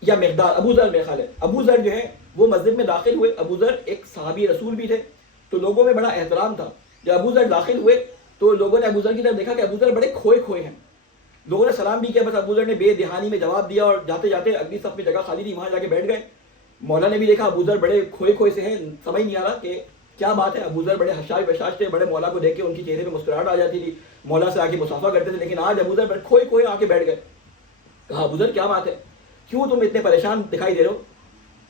یا مقدار, ابو ذر میرے خیال ہے, ابو ذر جو ہے وہ مسجد میں داخل ہوئے. ابو ذر ایک صحابی رسول بھی تھے, تو لوگوں میں بڑا احترام تھا. جب ابو ذر داخل ہوئے تو لوگوں نے ابو ذر کی طرف دیکھا کہ ابو ذر بڑے کھوئے ہیں. لوگوں نے سلام بھی کیا, بس ابو ذر نے بے دہانی میں جواب دیا اور جاتے جاتے اگلی صف میں جگہ خالی تھی وہاں جا کے بیٹھ گئے. مولا نے بھی دیکھا ابو ذر بڑے کھوئے سے ہیں, سمجھ نہیں آ رہا کہ کیا بات ہے. ابو ذر بڑے حشاش بشاش تھے, بڑے مولا کو دیکھ کے ان کی چہرے پہ مسکراہٹ آ جاتی تھی, مولا سے آ کے مصافحہ کرتے تھے. لیکن آج ابو ذر بڑے کھوئے آ کے بیٹھ گئے. کہا ابو ذر کیا بات ہے, کیوں تم اتنے پریشان دکھائی دے رہے ہو؟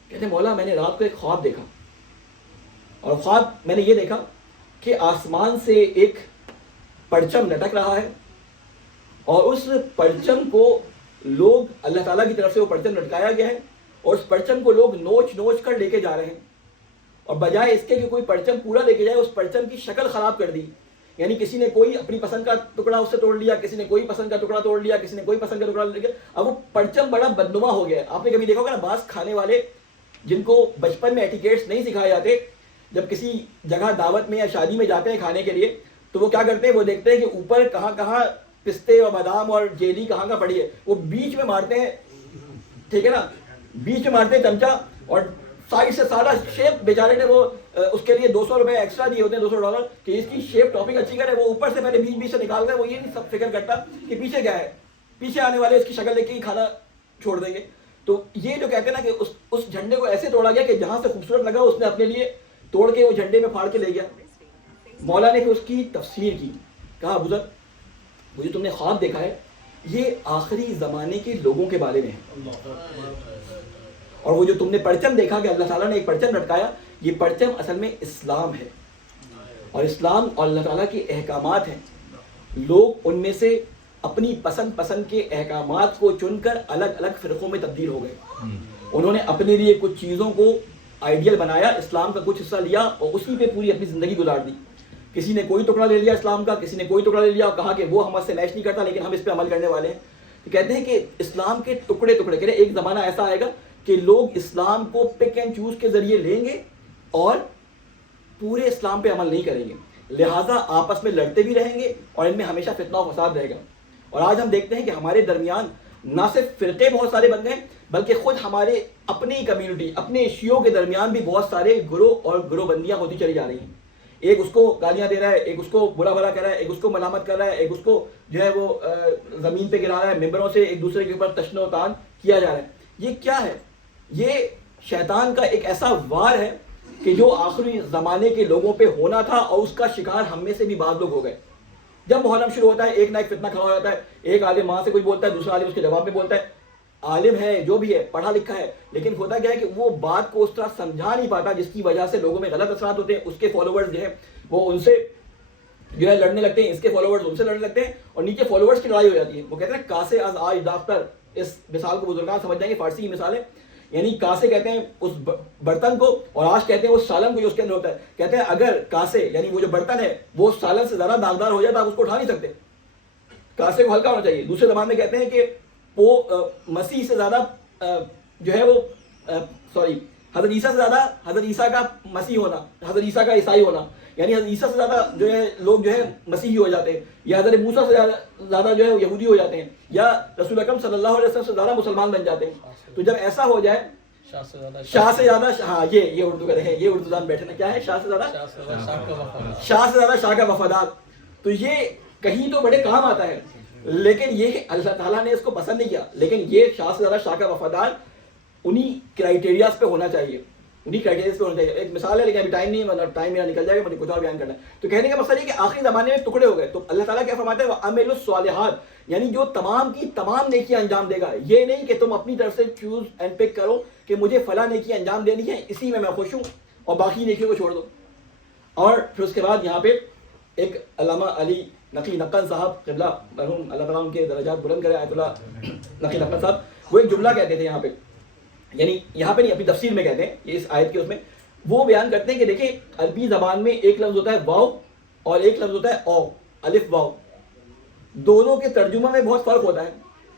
کہتے مولا میں نے رات کو ایک خواب دیکھا, اور خواب میں نے یہ دیکھا کہ آسمان سے ایک پرچم لٹک رہا ہے, اور اس پرچم کو لوگ, اللہ تعالیٰ کی طرف سے وہ پرچم لٹکایا گیا ہے, اور اس پرچم کو لوگ نوچ کر لے کے جا رہے ہیں. اور بجائے اس کے کہ کوئی پرچم پورا لے کے جائے, اس پرچم کی شکل خراب کر دی. یعنی کسی نے کوئی اپنی پسند کا ٹکڑا اس سے توڑ لیا, کسی نے کوئی پسند کا ٹکڑا توڑ لیا, کسی نے کوئی پسند کا ٹکڑا لے لیا. اب وہ پرچم بڑا بدنما ہو گیا ہے. آپ نے کبھی دیکھا ہوگا نا, بعض کھانے والے جن کو بچپن میں ایٹیکیٹس نہیں سکھائے جاتے, جب کسی جگہ دعوت میں یا شادی میں جاتے ہیں کھانے کے لیے, تو وہ کیا کرتے ہیں, وہ دیکھتے ہیں کہ اوپر کہاں پستے اور بادام اور جیلی کہاں کا پڑی ہے, وہ بیچ میں مارتے ہیں, ٹھیک ہے نا, بیچ میں مارتے ہیں چمچہ, اور سائڈ سے سارا شیپ, بیچارے نے وہ اس کے لیے 200 روپے ایکسٹرا دیے ہوتے ہیں, $200, کہ اس کی شیپ ٹاپک اچھی کرے. وہ اوپر سے پہلے بیچ سے نکال کر وہ یہ نہیں سب فکر کرتا کہ پیچھے کیا ہے, پیچھے آنے والے اس کی شکل دیکھ کے ہی کھانا چھوڑ دیں گے. تو یہ جو کہتے ہیں نا کہ اس جھنڈے کو ایسے توڑا گیا کہ جہاں سے خوبصورت لگا اس نے اپنے لیے توڑ کے وہ جھنڈے میں پھاڑ کے لے گیا. مولا نے پھر اس کی تفسیر کی, کہا ابو ذر وہ جو تم نے خواب دیکھا ہے یہ آخری زمانے کے لوگوں کے بارے میں ہے, اور وہ جو تم نے پرچم دیکھا کہ اللہ تعالیٰ نے ایک پرچم لٹکایا, یہ پرچم اصل میں اسلام ہے, اور اسلام اور اللہ تعالیٰ کے احکامات ہیں. لوگ ان میں سے اپنی پسند کے احکامات کو چن کر الگ الگ فرقوں میں تبدیل ہو گئے. انہوں نے اپنے لیے کچھ چیزوں کو آئیڈیل بنایا, اسلام کا کچھ حصہ لیا اور اسی پہ پوری اپنی زندگی گزار دی. کسی نے کوئی ٹکڑا لے لیا اسلام کا, کسی نے کوئی ٹکڑا لے لیا اور کہا کہ وہ ہم سے میچ نہیں کرتا لیکن ہم اس پہ عمل کرنے والے ہیں. تو کہتے ہیں کہ اسلام کے ٹکڑے کہہ رہے ایک زمانہ ایسا آئے گا کہ لوگ اسلام کو پک اینڈ چوز کے ذریعے لیں گے اور پورے اسلام پہ عمل نہیں کریں گے, لہٰذا آپس میں لڑتے بھی رہیں گے اور ان میں ہمیشہ فتنہ و فساد رہے گا. اور آج ہم دیکھتے ہیں کہ ہمارے درمیان نہ صرف فرقے بہت سارے بن گئے, بلکہ خود ہمارے اپنی کمیونٹی, اپنے شیعوں کے درمیان بھی بہت سارے گروہ اور گروہ بندیاں ہوتی چلی جا رہی ہیں. ایک اس کو گالیاں دے رہا ہے, ایک اس کو برا بھلا کر رہا ہے, ایک اس کو ملامت کر رہا ہے, ایک اس کو جو ہے وہ زمین پہ گرا رہا ہے, ممبروں سے ایک دوسرے کے اوپر تشن و تان کیا جا رہا ہے. یہ کیا ہے؟ یہ شیطان کا ایک ایسا وار ہے کہ جو آخری زمانے کے لوگوں پہ ہونا تھا, اور اس کا شکار ہم میں سے بھی بعض لوگ ہو گئے. جب محرم شروع ہوتا ہے ایک نہ ایک فتنہ کھڑا ہو جاتا ہے, ایک عالم وہاں سے کوئی بولتا ہے, دوسرا عالم اس کے جواب میں بولتا ہے. عالم ہے جو بھی ہے, پڑھا لکھا ہے, لیکن ہوتا کیا ہے کہ وہ بات کو اس طرح سمجھا نہیں پاتا جس کی وجہ سے لوگوں میں غلط اثرات ہوتے ہیں. اس کے فالوورز جو ہیں وہ ان سے جو ہے لڑنے لگتے ہیں, اس کے فالوورز ان سے لڑنے لگتے ہیں, اور نیچے فالوورز کی لڑائی ہو جاتی ہے. وہ کہتے ہیں کاسے از آج داختر, اس مثال کو بزرگان سمجھ جائیں گے, فارسی کی مثال ہے. یعنی کاسے کہتے ہیں اس برتن کو, اور آج کہتے ہیں اس سالن کو جو اس کے اندر ہوتا ہے. کہتے ہیں اگر کاسے یعنی وہ جو برتن ہے وہ سالن سے زیادہ داغدار ہو جائے تو آپ اس کو اٹھا نہیں سکتے, کاسے کو ہلکا ہونا چاہیے. دوسرے زبان میں کہتے ہیں کہ وہ مسیح سے زیادہ جو ہے وہ حضرت عیسیٰ سے زیادہ حضرت عیسیٰ کا مسیح ہونا, حضرت عیسیٰ کا عیسائی ہونا, یعنی حضرت عیسیٰ سے زیادہ جو ہے لوگ جو ہے مسیحی ہو جاتے ہیں, یا حضرت موسیٰ سے زیادہ جو ہے یہودی ہو جاتے ہیں, یا رسول اکرم صلی اللہ علیہ وسلم سے زیادہ مسلمان بن جاتے ہیں. تو جب ایسا ہو جائے شاہ سے زیادہ, ہاں یہ اردو کا رہے, یہ اردو زبان بیٹھے نا, کیا ہے شاہ سے زیادہ شاہ کا وفادار. تو یہ کہیں تو بڑے کام آتا ہے, لیکن یہ اللہ تعالیٰ نے اس کو پسند نہیں کیا. لیکن یہ شاہ سے زیادہ شاہ کا وفادار انہی کرائیٹیریاز پہ ہونا چاہیے. انہیں کرائٹیریاز پہ ہونا چاہیے. ایک مثال ہے لیکن ابھی ٹائم نہیں ہے, ٹائم میرا نکل جائے گا, مجھے کچھ اور بیان کرنا ہے. تو کہنے کا مقصد یہ کہ آخری زمانے میں ٹکڑے ہو گئے, تو اللہ تعالیٰ کیا فرماتے ہیں, وَعَمِلُوا الصَّالِحَاتِ, یعنی جو تمام کی تمام نیکیاں انجام دے گا. یہ نہیں کہ تم اپنی طرف سے چوز اینڈ پک کرو کہ مجھے فلاں نیکی انجام دینی ہے, اسی میں خوش ہوں, اور باقی نیکیوں کو چھوڑ دو. اور پھر اس کے بعد یہاں پہ ایک علامہ علی نقی نقن صاحب قبلہ مرحوم, اللہ تعالیٰ ان کے درجات بلند کرے, آیت اللہ نقی نقن صاحب, وہ ایک جملہ کہتے تھے یہاں پہ, یعنی یہاں پہ نہیں اپنی تفسیر میں کہتے ہیں, یہ اس آیت کے اس میں وہ بیان کرتے ہیں کہ دیکھیں عربی زبان میں ایک لفظ ہوتا ہے واو اور ایک لفظ ہوتا ہے او, الف واو, دونوں کے ترجمہ میں بہت فرق ہوتا ہے.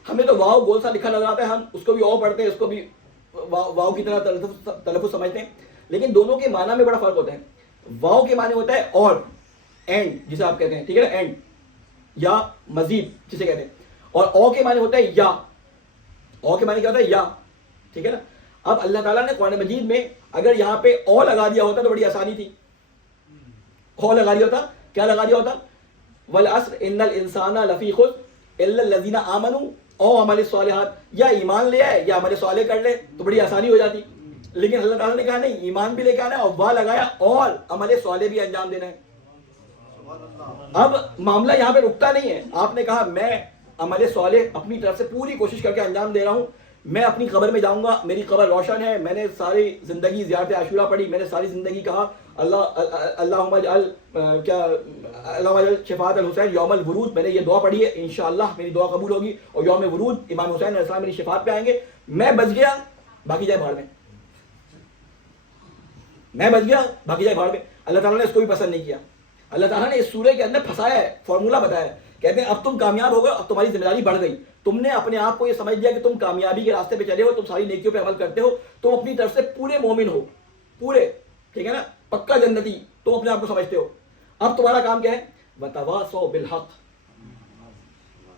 ہمیں تو واو گول سا لکھا نظر آتا ہے, ہم اس کو بھی او پڑھتے ہیں, اس کو بھی واو کی طرح تلفظ سمجھتے ہیں, لیکن دونوں کے معنی میں بڑا فرق ہوتا ہے. واو کے معنی ہوتا ہے اور, اینڈ جسے آپ کہتے ہیں, ٹھیک ہے نا, اینڈ یا مزید جسے کہتے ہیں, اور او کے معنی ہوتا ہے یا, او کے معنی کیا ہوتا ہے, یا, ٹھیک ہے نا. اب اللہ تعالیٰ نے قرآن مجید میں اگر یہاں پہ او لگا دیا ہوتا تو بڑی آسانی تھی. او لگا دیا ہوتا, کیا لگا دیا ہوتا, والعصر ان الانسان لفی خسر الا الذین آمنوا او عمل الصالحات, یا ایمان لے آئے یا عمل صالح کر لے تو بڑی آسانی ہو جاتی. لیکن اللہ تعالیٰ نے کہا نہیں, ایمان بھی لے کے آنا ہے اور وا لگایا اور عمل صالح بھی انجام دینا ہے. اب معاملہ یہاں پہ رکتا نہیں ہے, آپ نے کہا میں عمل صالح اپنی طرف سے پوری کوشش کر کے انجام دے رہا ہوں, میں اپنی قبر میں جاؤں گا, میری قبر روشن ہے, میں نے ساری زندگی زیارت عاشورہ پڑھی, میں نے ساری زندگی کہا اللہم اجعل شفاعت الحسین یوم الورود, میں نے یہ دعا پڑھی ہے, انشاءاللہ میری دعا قبول ہوگی اور یوم ورود امام حسین علیہ السلام میری شفاعت پہ آئیں گے. میں بچ گیا, باقی جائے بھاڑ میں, میں بچ گیا, باقی جائے بھاڑ میں. اللہ تعالیٰ نے اس کو بھی پسند نہیں کیا. اللہ تعالیٰ نے اس سورہ کے اندر پھنسایا ہے, فارمولہ بتایا ہے, کہتے ہیں اب تم کامیاب ہو گئے, اب تمہاری ذمہ داری بڑھ گئی, تم نے اپنے آپ کو یہ سمجھ لیا کہ تم کامیابی کے راستے پہ چلے ہو, تم ساری نیکیوں پہ عمل کرتے ہو, تم اپنی طرف سے پورے مومن ہو, پورے, ٹھیک ہے نا, پکا جنتی تم اپنے آپ کو سمجھتے ہو. اب تمہارا کام کیا ہے, وتواصوا بالحق,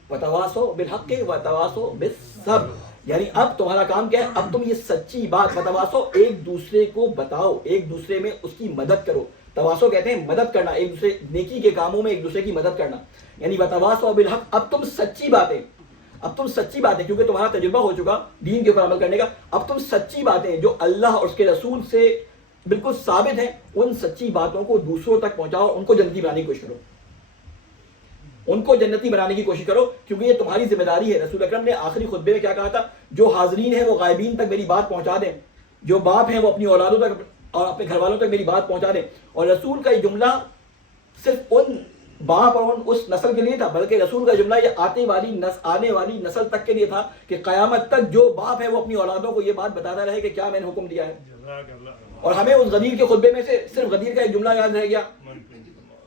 وتواصوا بالحق وتواصوا بالصبر, یعنی اب تمہارا کام کیا ہے, اب تم یہ سچی بات وتواصوا, ایک دوسرے کو بتاؤ, ایک دوسرے میں اس کی مدد کرو. تواصو کہتے ہیں مدد کرنا, ایک دوسرے نیکی کے کاموں میں ایک دوسرے کی مدد کرنا, یعنی وتواصوا بالحق. اب تم سچی باتیں, اب تم سچی باتیں, کیونکہ تمہارا تجربہ ہو چکا دین کے اوپر عمل کرنے کا, اب تم سچی باتیں جو اللہ اور اس کے رسول سے بالکل ثابت ہیں, ان سچی باتوں کو دوسروں تک پہنچاؤ, ان کو جنتی بنانے کی کوشش کرو, ان کو جنتی بنانے کی کوشش کرو, کیونکہ یہ تمہاری ذمہ داری ہے. رسول اکرم نے آخری خطبے میں کیا کہا تھا, جو حاضرین ہیں وہ غائبین تک میری بات پہنچا دیں, جو باپ ہیں وہ اپنی اولادوں تک اور اپنے گھر والوں تک میری بات پہنچا دیں. اور رسول کا یہ جملہ صرف ان باپ اور اس نسل کے لیے تھا, بلکہ رسول کا جملہ یہ آنے والی نسل تک کے لیے تھا کہ قیامت تک جو باپ ہے وہ اپنی اولادوں کو یہ بات بتاتا رہے کہ کیا میں نے حکم دیا ہے. اور ہمیں اس غدیر کے خطبے میں سے صرف غدیر کا ایک جملہ یاد رہ گیا,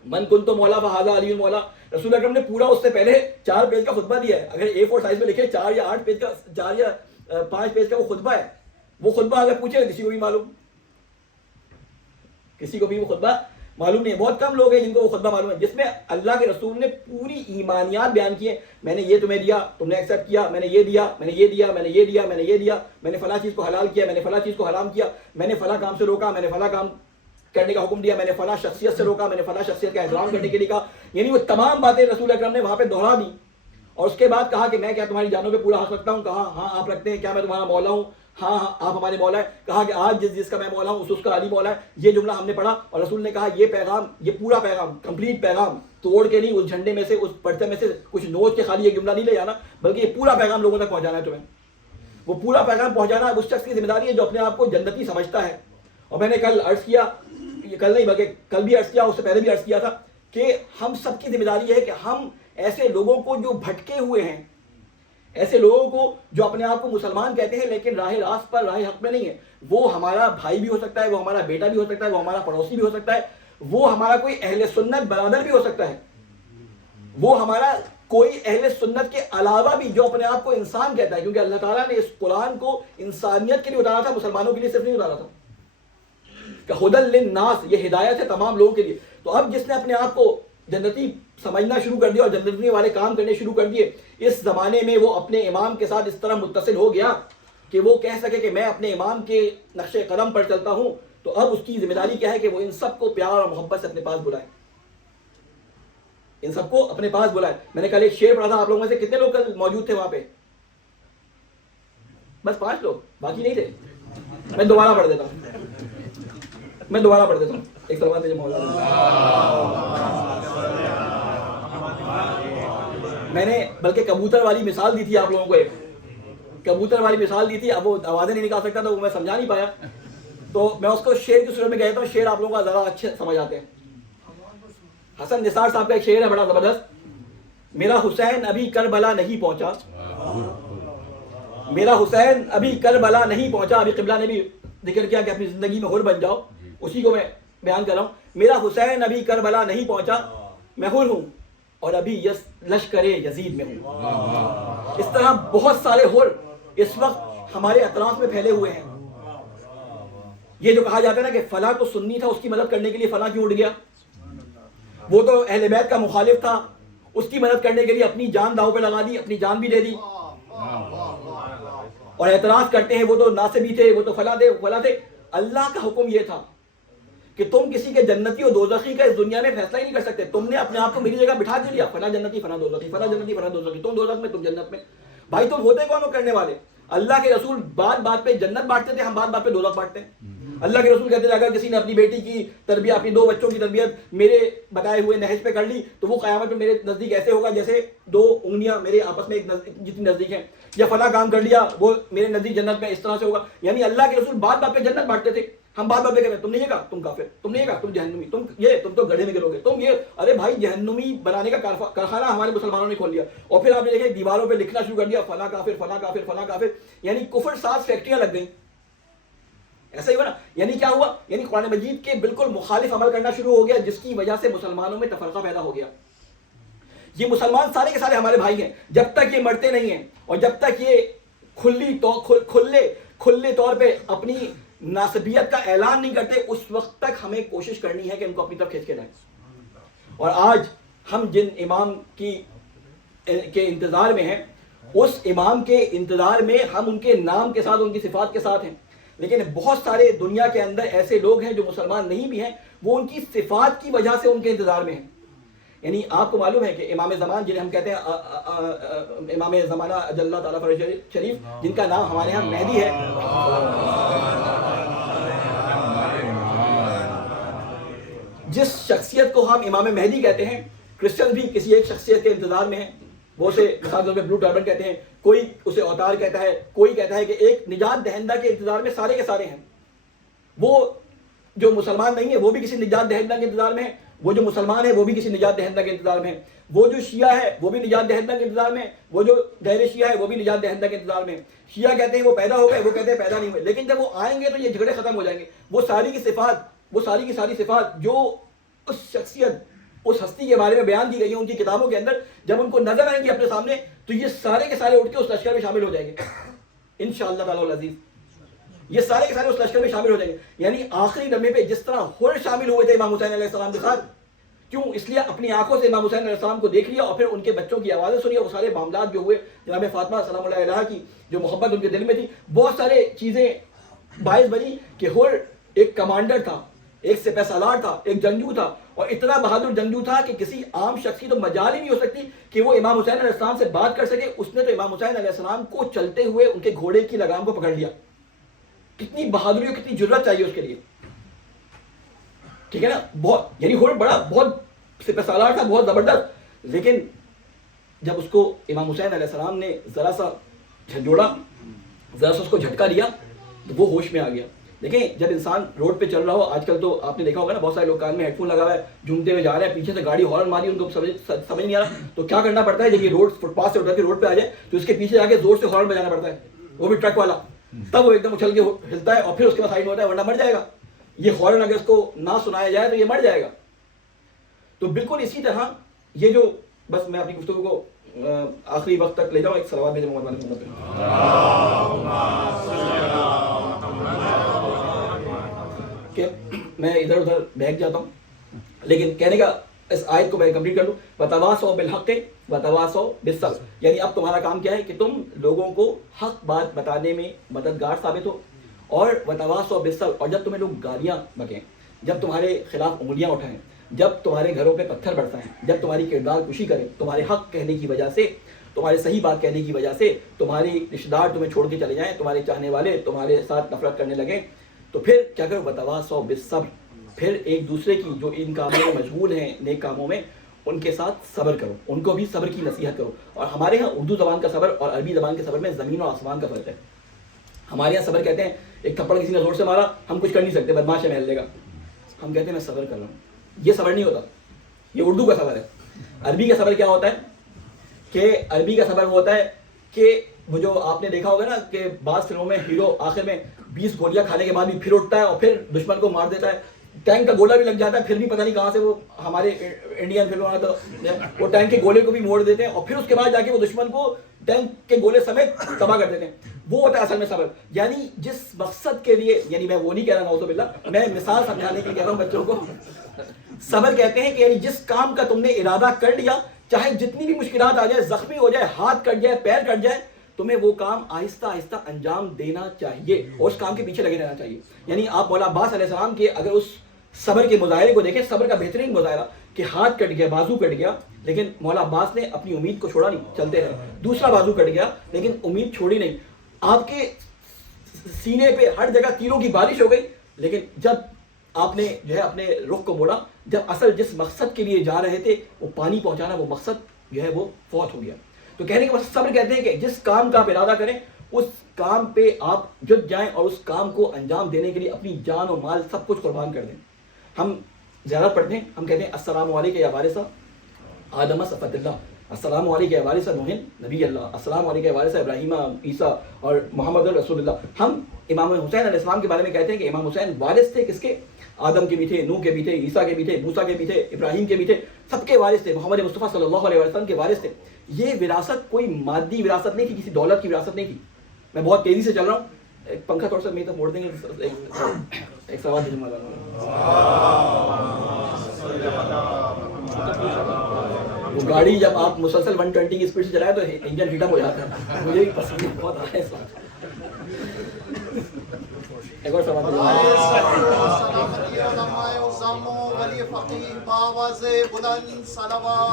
من کنت مولا فہذا علی مولا. رسول اکرم نے پورا اس سے پہلے 4 پیج کا خطبہ دیا ہے, اگر A4 سائز میں لکھے 4 یا 8 پیج کا, 4 یا 5 پیج کا وہ خطبہ ہے. وہ خطبہ اگر پوچھے کسی کو بھی معلوم, کسی کو بھی وہ خطبہ معلوم نہیں ہے. بہت کم لوگ ہیں جن کو وہ خطبہ معلوم ہے, جس میں اللہ کے رسول نے پوری ایمانیات بیان کی ہیں. میں نے یہ تمہیں دیا, تم نے ایکسیپٹ کیا, میں نے یہ دیا, میں نے یہ دیا, میں نے یہ دیا, میں نے یہ دیا, میں نے فلاں چیز کو حلال کیا, میں نے فلاں چیز کو حرام کیا, میں نے فلاں کام سے روکا, میں نے فلاں کام کرنے کا حکم دیا, میں نے فلاں شخصیت سے روکا, میں نے فلاں شخصیت کا احترام کرنے کے لیے کہا. یعنی وہ تمام باتیں رسول اکرم نے وہاں پہ دہرا دی. اور اس کے بعد کہا کہ میں کیا تمہاری جانوں پہ پورا حق رکھتا ہوں, کہا ہاں آپ رکھتے ہیں, کیا میں تمہارا مولا ہوں, ہاں ہاں آپ ہمارے مولا ہے, کہا کہ آج جس کا میں مولا ہوں اس کا علی مولا ہے. یہ جملہ ہم نے پڑھا اور رسول نے کہا یہ پیغام, یہ پورا پیغام, کمپلیٹ پیغام, توڑ کے نہیں, اس جھنڈے میں سے, اس پرچے میں سے کچھ نوچ کے خالی ایک جملہ نہیں لے جانا, بلکہ یہ پورا پیغام لوگوں تک پہنچانا ہے تمہیں. وہ پورا پیغام پہنچانا اس شخص کی ذمہ داری ہے جو اپنے آپ کو جنتی سمجھتا ہے. اور میں نے کل عرض کیا, یہ کل نہیں بلکہ کل بھی عرض کیا, اس سے پہلے بھی عرض کیا تھا کہ ہم سب کی ذمہ داری یہ ہے کہ ہم ایسے لوگوں کو جو بھٹکے ہوئے ہیں, ایسے لوگوں کو جو اپنے آپ کو مسلمان کہتے ہیں لیکن راہ راست پر, راہ حق میں نہیں ہے, وہ ہمارا بھائی بھی ہو سکتا ہے, وہ ہمارا بیٹا بھی ہو سکتا ہے, وہ ہمارا پڑوسی بھی ہو سکتا ہے, وہ ہمارا کوئی اہل سنت برادر بھی ہو سکتا ہے, وہ ہمارا کوئی اہل سنت کے علاوہ بھی جو اپنے آپ کو انسان کہتا ہے, کیونکہ اللہ تعالیٰ نے اس قرآن کو انسانیت کے لیے اتارا تھا, مسلمانوں کے لیے صرف نہیں اتارا تھا. کہ ہدی للناس, یہ ہدایت ہے تمام لوگوں کے لیے. تو اب جس نے اپنے آپ کو جنتی سمجھنا شروع کر دیا اور جنتی والے کام کرنے شروع کر دیے, اس زمانے میں وہ اپنے امام کے ساتھ اس طرح متصل ہو گیا کہ وہ کہہ سکے کہ میں اپنے امام کے نقش قدم پر چلتا ہوں. تو اب اس کی ذمہ داری کیا ہے کہ وہ ان سب کو پیار اور محبت سے اپنے پاس بلائے, ان سب کو اپنے پاس بلائے. میں نے کل ایک شعر پڑھا تھا, آپ لوگوں میں سے کتنے لوگ کل موجود تھے وہاں پہ؟ بس 5 لوگ, باقی نہیں تھے. میں دوبارہ پڑھ دیتا ہوں. میں دوبارہ پڑھ دیتا ہوں ایک سلوات ہے مولا. میں نے بلکہ کبوتر والی مثال دی تھی آپ لوگوں کو, ایک کبوتر والی مثال دی تھی, اب وہ آوازیں نہیں نکال سکتا تو وہ میں سمجھا نہیں پایا, تو میں اس کو شعر کی صورت میں کہتا ہوں, شعر آپ لوگوں کا ذرا اچھے سمجھ آتے ہیں. حسن نثار صاحب کا ایک شعر ہے بڑا زبردست, میرا حسین ابھی کربلا نہیں پہنچا, میرا حسین ابھی کربلا نہیں پہنچا. ابھی قبلہ نے بھی ذکر کیا کہ اپنی زندگی میں حر بن جاؤ, اسی کو میں بیان کر رہا ہوں. میرا حسین ابھی کربلا نہیں پہنچا, میں حر ہوں اور ابھی لشکر یزید میں ہوں. اس طرح بہت سارے حر اس وقت ہمارے اطراف میں پھیلے ہوئے ہیں. یہ جو کہا جاتا ہے نا کہ فلاں تو سنی تھا, اس کی مدد کرنے کے لیے فلاں کیوں اٹھ گیا, وہ تو اہل بیت کا مخالف تھا, اس کی مدد کرنے کے لیے اپنی جان داؤ پہ لگا دی, اپنی جان بھی دے دی, اور اعتراض کرتے ہیں وہ تو ناصبی تھے, وہ تو فلاں تھے فلاں تھے. اللہ کا حکم یہ تھا کہ تم کسی کے جنتی اور دوزخی کا اس دنیا میں فیصلہ ہی نہیں کر سکتے. تم نے اپنے آپ کو میری جگہ بٹھا کے لیا, فلاں جنتی فلاں دوزخی, فلاں جنتی فلاں دوزخی, تم دوزخ میں تم جنت میں. بھائی تم ہوتے کون ہو کرنے والے؟ اللہ کے رسول بات بات پہ جنت بانٹتے تھے, ہم بات بات پہ دوزخ بانٹتے ہیں. اللہ کے رسول کہتے تھے اگر کسی نے اپنی بیٹی کی تربیت, اپنی 2 بچوں کی تربیت میرے بتائے ہوئے نہج پہ کر لی تو وہ قیامت میں میرے نزدیک ایسے ہوگا جیسے 2 انگلیاں میرے آپس میں جتنی نزدیک ہیں, یا فلاں کام کر لیا وہ میرے نزدیک جنت میں اس طرح سے ہوگا. یعنی اللہ کے رسول بات بات پہ جنت بانٹتے تھے, ہم بات بات پہ کہتے ہیں تم نے یہ کہا تم کافر, تم نے یہ کہا تم جہنمی, تم تو گڑھے میں گرو گے, تم یہ. ارے بھائی جہنمی بنانے کا کارخانہ ہمارے مسلمانوں نے کھول لیا, اور پھر آپ نے دیکھیں دیواروں پہ لکھنا شروع کر دیا فلاں کافر فلاں کافر فلاں کافر. یعنی کفر 7 فیکٹریاں لگ گئیں. ایسا ہی ہوا نا. یعنی کیا ہوا, یعنی قرآن مجید کے بالکل مخالف عمل کرنا شروع ہو گیا, جس کی وجہ سے مسلمانوں میں تفرقہ پیدا ہو گیا. یہ مسلمان سارے کے سارے ہمارے بھائی ہیں, جب تک یہ مرتے نہیں ہیں اور جب تک یہ کھلے طور پہ اپنی ناسبیت کا اعلان نہیں کرتے, اس وقت تک ہمیں کوشش کرنی ہے کہ ان کو اپنی طرف کھینچ کے لائیں. اور آج ہم جن امام کے انتظار میں ہیں, اس امام کے انتظار میں ہم ان کے نام کے ساتھ, ان کی صفات کے ساتھ ہیں. لیکن بہت سارے دنیا کے اندر ایسے لوگ ہیں جو مسلمان نہیں بھی ہیں, وہ ان کی صفات کی وجہ سے ان کے انتظار میں ہیں. یعنی آپ کو معلوم ہے کہ امام زمان جنہیں ہم کہتے ہیں امام زمانہ اجل اللہ تعالیٰ فرج شریف, جن کا نام ہمارے ہاں مہدی ہے, جس شخصیت کو ہم امام مہدی کہتے ہیں, کرسچن بھی کسی ایک شخصیت کے انتظار میں ہیں. وہ سے مثال طور پہ بلو ٹربن کہتے ہیں, کوئی اسے اوتار کہتا ہے, کوئی کہتا ہے کہ ایک نجات دہندہ کے انتظار میں سارے کے سارے ہیں. وہ جو مسلمان نہیں ہے وہ بھی کسی نجات دہندہ کے انتظار میں ہے, وہ جو مسلمان ہے وہ بھی کسی نجات دہندہ کے انتظار میں ہے, وہ جو شیعہ ہے وہ بھی نجات دہندہ کے انتظار میں ہے, وہ جو غیر شیعہ ہے وہ بھی نجات دہندہ کے انتظار میں ہے. شیعہ کہتے ہیں وہ پیدا ہو گئے, وہ کہتے ہیں پیدا نہیں ہوئے, لیکن جب وہ آئیں گے تو یہ جھگڑے ختم ہو جائیں گے. وہ ساری کی ساری صفات جو اس شخصیت, اس ہستی کے بارے میں بیان دی گئی ہیں ان کی کتابوں کے اندر, جب ان کو نظر آئیں گی اپنے سامنے تو یہ سارے کے سارے اٹھ کے اس لشکر میں شامل ہو جائیں گے انشاءاللہ تعالی العزیز. یہ سارے کے سارے اس لشکر میں شامل ہو جائیں گے. یعنی آخری لمحے پہ جس طرح حر شامل ہوئے تھے امام حسین علیہ السلام کے ساتھ, کیوں, اس لیے اپنی آنکھوں سے امام حسین علیہ السلام کو دیکھ لیا اور پھر ان کے بچوں کی آوازیں سنی, وہ سارے معاملات جو ہوئے جناب فاطمہ سلام اللہ علیہا کی جو محبت ان کے دل میں تھی, بہت سارے چیزیں باعث بنی کہ حر ایک کمانڈر تھا, ایک سپہ سالار تھا, ایک جنگجو تھا, اور اتنا بہادر جنگجو تھا کہ کسی عام شخص کی تو مجال ہی نہیں ہو سکتی کہ وہ امام حسین علیہ السلام سے بات کر سکے. اس نے تو امام حسین علیہ السلام کو چلتے ہوئے ان کے گھوڑے کی لگام کو پکڑ لیا. کتنی بہادری اور کتنی جرات چاہیے اس کے لیے, ٹھیک ہے نا. بہت, یعنی بہت سپہ سالار تھا, بہت زبردست. لیکن جب اس کو امام حسین علیہ السلام نے ذرا سا جھنجھوڑا, ذرا سا اس کو جھٹکا دیا تو وہ ہوش میں آ گیا. دیکھیں جب انسان روڈ پہ چل رہا ہو, آج کل تو آپ نے دیکھا ہوگا نا, بہت سارے لوگ کان میں ہیڈ فون لگا ہوا ہے, جھومتے ہوئے جا رہے ہیں, پیچھے سے گاڑی ہارن ماری, ان کو سمجھ نہیں آ رہا, تو کیا کرنا پڑتا ہے, جب یہ روڈ فٹ پاتھ سے اٹھا کے روڈ پہ آ جائے تو اس کے پیچھے جا کے زور سے ہارن بجانا پڑتا ہے, وہ بھی ٹرک والا, تب وہ ایک دم اچھل کے ہلتا ہے اور پھر اس کے بعد سائڈ میں ہوتا ہے, ورنہ مر جائے گا. یہ ہارن اگر اس کو نہ سنایا جائے تو یہ مر جائے گا. تو بالکل اسی طرح یہ جو, بس میں اپنی گفتگو کو آخری وقت تک لے جاؤں, ایک صلوات بھیجیں محمد علیہ کہ میں ادھر ادھر بہک جاتا ہوں, لیکن کہنے کا اس آیت کو میں کمپلیٹ کر لوں. وتواصوا بالحق وتواصوا بالصبر, یعنی اب تمہارا کام کیا ہے کہ تم لوگوں کو حق بات بتانے میں مددگار ثابت ہو, اور وتواصوا بالصبر, اور جب تمہیں لوگ گالیاں بکیں, جب تمہارے خلاف انگلیاں اٹھائیں, جب تمہارے گھروں پہ پتھر برسائیں, جب تمہاری کردار کشی کریں, تمہارے حق کہنے کی وجہ سے, تمہارے صحیح بات کہنے کی وجہ سے تمہاری رشتہ دار تمہیں چھوڑ کے چلے جائیں, تمہارے چاہنے والے تمہارے ساتھ نفرت کرنے لگیں, تو پھر کیا کرو, وتواصوا بالصبر, پھر ایک دوسرے کی جو ان کاموں میں مشغول ہیں نیک کاموں میں ان کے ساتھ صبر کرو، ان کو بھی صبر کی نصیحت کرو. اور ہمارے ہاں اردو زبان کا صبر اور عربی زبان کے صبر میں زمین اور آسمان کا فرق ہے. ہمارے یہاں صبر کہتے ہیں ایک تھپڑ کسی نے زور سے مارا، ہم کچھ کر نہیں سکتے، بدماش ہے محل دے گا، ہم کہتے ہیں میں صبر کر رہا ہوں. یہ صبر نہیں ہوتا، یہ اردو کا صبر ہے. عربی کا صبر کیا ہوتا ہے کہ عربی کا صبر ہوتا ہے کہ وہ جو آپ نے دیکھا ہوگا نا کہ بعض فلموں میں ہیرو آخر میں 20 گولیاں کھانے کے بعد بھی پھر اٹھتا ہے اور پھر دشمن کو مار دیتا ہے. ٹینک کا گولا بھی لگ جاتا ہے پھر بھی پتہ نہیں کہاں سے وہ ہمارے انڈین فلموں میں تو وہ ٹینک کے گولے کو بھی موڑ دیتے ہیں اور پھر اس کے بعد جا کے وہ دشمن کو ٹینک کے گولے سمیت تباہ کر دیتے ہیں. وہ ہوتا ہے اصل میں صبر. یعنی جس مقصد کے لیے، یعنی میں وہ نہیں کہہ رہا نعوذ باللہ، میں مثال سمجھانے کے لیے کہہ رہا ہوں بچوں کو. صبر کہتے ہیں کہ یعنی جس کام کا تم نے ارادہ کر لیا، چاہے جتنی بھی مشکلات آ جائے، زخمی ہو جائے، ہاتھ کٹ جائے، پیر کٹ جائے، تمہیں وہ کام آہستہ آہستہ انجام دینا چاہیے اور اس کام کے پیچھے لگے رہنا چاہیے. یعنی آپ مولا عباس علیہ السلام کے اگر اس صبر کے مظاہرے کو دیکھیں، صبر کا بہترین مظاہرہ کہ ہاتھ کٹ گیا، بازو کٹ گیا، لیکن مولا عباس نے اپنی امید کو چھوڑا نہیں، چلتے رہے. دوسرا بازو کٹ گیا لیکن امید چھوڑی نہیں. آپ کے سینے پہ ہر جگہ تیروں کی بارش ہو گئی، لیکن جب آپ نے جو ہے اپنے رخ کو موڑا، جب اصل جس مقصد کے لیے جا رہے تھے وہ پانی پہنچانا، وہ مقصد جو ہے وہ فوت ہو گیا. تو کہنے کے بعد صبر کہتے ہیں کہ جس کام کا آپ ارادہ کریں اس کام پہ آپ جٹ جائیں اور اس کام کو انجام دینے کے لیے اپنی جان و مال سب کچھ قربان کر دیں. ہم زیادہ پڑھتے ہیں، ہم کہتے ہیں السلام علیکم یا وارثہ آدم صفت اللہ، السلام علیکم یا وارثہ نوح نبی اللہ، السلام علیکم یا وارثہ ابراہیم عیسیٰ اور محمد رسول اللہ. ہم امام حسین علیہ السلام کے بارے میں کہتے ہیں کہ امام حسین وارث تھے کس کے؟ آدم کے بھی تھے، نوح کے بھی تھے، عیسیٰ کے بھی تھے، موسیٰ کے بھی تھے، ابراہیم کے بھی تھے، سب کے وارث تھے. محمد مصطفیٰ صلی اللہ علیہ وسلم کے وارث تھے. یہ وراثت کوئی مادی وراثت نہیں تھی، کسی دولت کی وراثت نہیں تھی. میں بہت تیزی سے چل رہا ہوں، ایک پنکھا تھوڑا سا میرے تک موڑ دیں گے، ایک سوال دے دوں. وہ گاڑی جب آپ مسلسل 120 کی اسپیڈ سے چلائے تو انجن ہیٹ اپ ہو جاتا ہے. مجھے بھی پسند بہت آ رہا ہے اس وقت. ایک اور سوال سلامتی علماء عظام ولی فقیہ باواز بلند صلوات.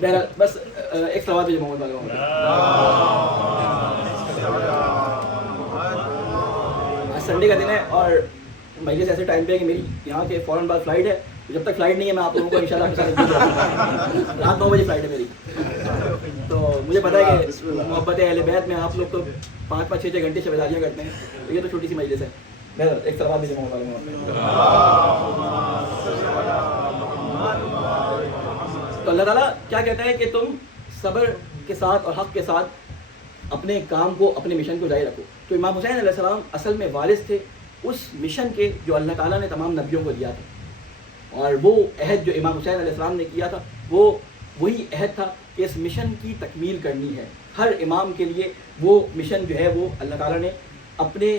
بہرحال بس ایک سوال تھا محمد والے. آج سنڈے کا دن ہے اور مجلس ایسے ٹائم پہ ہے کہ میری یہاں کے فوراً بعد فلائٹ ہے. جب تک فلائٹ نہیں ہے میں آپ لوگوں کو انشاءاللہ رات 9 بجے فلائٹ ہے میری. تو مجھے پتا ہے کہ محبت اہل بیت میں آپ لوگ تو 5-5 6-6 گھنٹے شبیداریاں کرتے ہیں، تو یہ تو چھوٹی سی مجلس ہے. بہرحال ایک سوال دیجیے محمد والے. تو اللہ تعالیٰ کیا کہتا ہے کہ تم صبر کے ساتھ اور حق کے ساتھ اپنے کام کو، اپنے مشن کو جاری رکھو. تو امام حسین علیہ السلام اصل میں وارث تھے اس مشن کے جو اللہ تعالیٰ نے تمام نبیوں کو دیا تھا. اور وہ عہد جو امام حسین علیہ السلام نے کیا تھا وہ وہی عہد تھا کہ اس مشن کی تکمیل کرنی ہے. ہر امام کے لیے وہ مشن جو ہے وہ اللہ تعالیٰ نے اپنے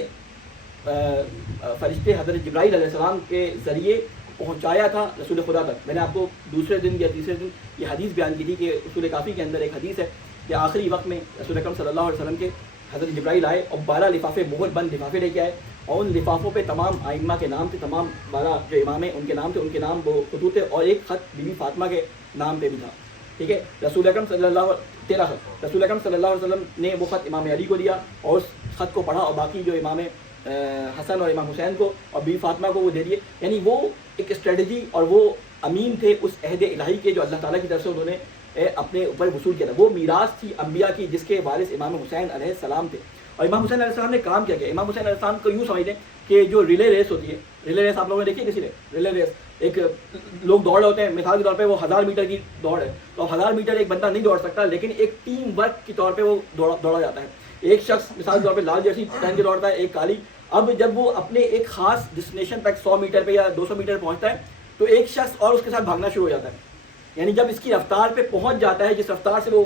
فرشتے حضرت جبرائیل علیہ السلام کے ذریعے پہنچایا تھا رسول خدا تک. میں نے آپ کو دوسرے دن یا تیسرے دن یہ حدیث بیان کی تھی کہ اصول کافی کے اندر ایک حدیث ہے کہ آخری وقت میں رسول اکرم صلی اللہ علیہ وسلم کے حضرت جبرائیل آئے اور 12 لفافے مہر بند لفافے لے کے آئے اور ان لفافوں پہ تمام ائمہ کے نام تھے، تمام 12 جو امام ہیں ان کے نام تھے، ان کے نام وہ خطوط تھے اور ایک خط بی بی فاطمہ کے نام پہ بھی تھا. ٹھیک ہے. رسول اکرم صلی اللہ 13 خط رسول اکرم صلی اللہ علیہ وسلم نے وہ خط امام علی کو دیا اور اس خط کو پڑھا اور باقی جو امام حسن اور امام حسین کو اور بی بی فاطمہ کو وہ دے دیے. یعنی وہ ایک اسٹریٹجی اور وہ امین تھے اس عہد الہی کے جو اللہ تعالیٰ کی طرف سے انہوں نے اپنے اوپر وصول کیا تھا. وہ میراث تھی انبیاء کی جس کے وارث امام حسین علیہ السلام تھے. اور امام حسین علیہ السلام نے کام کیا. امام حسین علیہ السلام کو یوں سمجھ لیں کہ جو ریلے ریس ہوتی ہے، ریلے ریس آپ لوگوں نے دیکھی کسی نے؟ ریلے ریس ایک لوگ دوڑ ہوتے ہیں، مثال کے طور پہ وہ 1000 میٹر کی دوڑ ہے تو 1000 میٹر ایک بندہ نہیں دوڑ سکتا، لیکن ایک ٹیم ورک کے طور پہ وہ دوڑا جاتا ہے. ایک شخص مثال کے طور پہ لال جرسی پہن کے دوڑتا ہے، ایک کالی. اب جب وہ اپنے ایک خاص ڈیسٹینیشن تک 100 میٹر پہ یا 200 میٹر پہنچتا ہے تو ایک شخص اور اس کے ساتھ بھاگنا شروع ہو جاتا ہے. یعنی جب اس کی رفتار پہ پہنچ جاتا ہے، جس رفتار سے وہ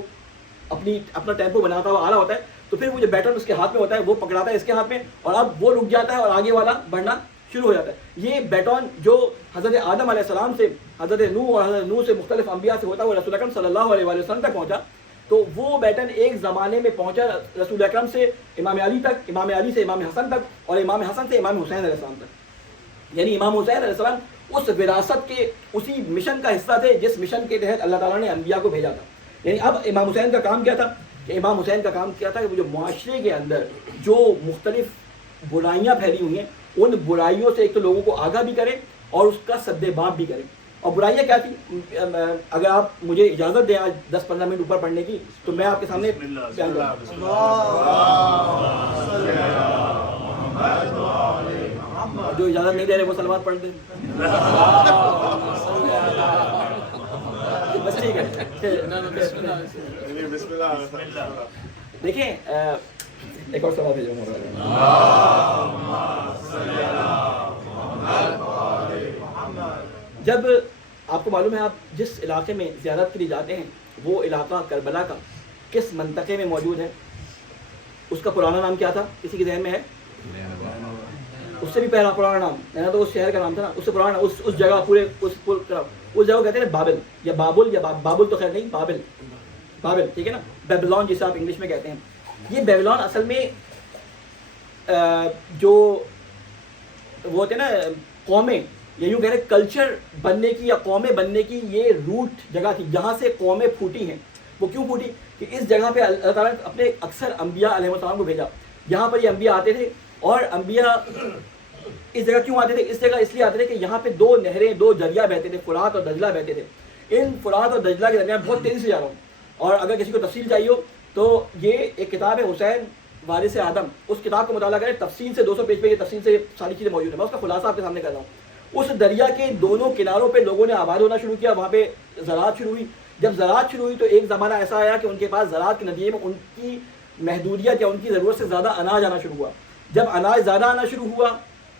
اپنا ٹیمپو بناتا ہوا آ رہا ہوتا ہے، تو پھر وہ جو بیٹن اس کے ہاتھ میں ہوتا ہے وہ پکڑاتا ہے اس کے ہاتھ میں اور اب وہ رک جاتا ہے اور آگے والا بڑھنا شروع ہو جاتا ہے. یہ بیٹن جو حضرت آدم علیہ السلام سے، حضرت نوح اور حضرت نوح سے مختلف انبیاء سے ہوتا ہے وہ رسول اکرم صلی اللہ علیہ وسلم تک پہنچا. تو وہ بیٹن ایک زمانے میں پہنچا رسول اکرم سے امام علی تک، امام علی سے امام حسن تک اور امام حسن سے امام حسین علیہ السلام تک. یعنی امام حسین علیہ السلام اس وراثت کے اسی مشن کا حصہ تھے جس مشن کے تحت اللہ تعالیٰ نے انبیاء کو بھیجا تھا. یعنی اب امام حسین کا کام کیا تھا کہ امام حسین کا کام کیا تھا کہ وہ جو معاشرے کے اندر جو مختلف برائیاں پھیلی ہوئی ہیں ان برائیوں سے ایک تو لوگوں کو آگاہ بھی کریں اور اس کا سد باب بھی کریں. اور برائیاں کیا تھی؟ اگر آپ مجھے اجازت دیں آج 10-15 منٹ اوپر پڑھنے کی تو میں آپ کے سامنے بیان کروں. جو اجازت نہیں دے رہے وہ سلوات پڑھ دیں. بس ٹھیک ہے. دیکھیں ایک اور سوال بھیجوں جب آپ کو معلوم ہے آپ جس علاقے میں زیارت کے لیے جاتے ہیں وہ علاقہ کربلا کا کس منطقے میں موجود ہے؟ اس کا پرانا نام کیا تھا؟ کسی کے ذہن میں ہے؟ اس سے بھی پہلا پرانا نام ہے تو اس شہر کا نام تھا نا, اس سے پرانا اس جگہ پورے اس جگہ کہتے ہیں بابل یا بابل یا بابل تو خیر نہیں بابل ٹھیک ہے نا, بیبلون جسے آپ انگلش میں کہتے ہیں. یہ بیبلون اصل میں جو وہ ہوتے ہیں نا قومیں یا یوں کہہ رہے کلچر بننے کی یا قومیں بننے کی یہ روٹ جگہ تھی جہاں سے قومیں پھوٹی ہیں. وہ کیوں پھوٹی کہ اس جگہ پہ اللہ تعالیٰ نے اپنے اکثر انبیاء علیہ السلام کو بھیجا. یہاں پر یہ انبیاء آتے تھے اور انبیاء اس جگہ کیوں آتے تھے؟ اس جگہ اس لیے آتے تھے کہ یہاں پہ دو نہریں دو دریا بہتے تھے, فرات اور دجلہ بہتے تھے. ان فرات اور دجلہ کے درمیان بہت تیزی سے جا رہا ہوں اور اگر کسی کو تفصیل چاہیے ہو تو یہ ایک کتاب ہے حسین وارث آدم, اس کتاب کو مطالعہ کریں تفصیل سے 200 پیج پہ یہ تفصیل سے ساری چیزیں موجود ہیں. میں اس کا خلاصہ آپ کے سامنے کر رہا ہوں. اس دریا کے دونوں کناروں پہ لوگوں نے آباد ہونا شروع کیا, وہاں پہ زراعت شروع ہوئی. جب زراعت شروع ہوئی تو ایک زمانہ ایسا آیا کہ ان کے پاس زراعت کے نتیجے میں ان کی محدودیت یا ان کی ضرورت سے زیادہ اناج آنا شروع ہوا. جب اناج زیادہ آنا شروع ہوا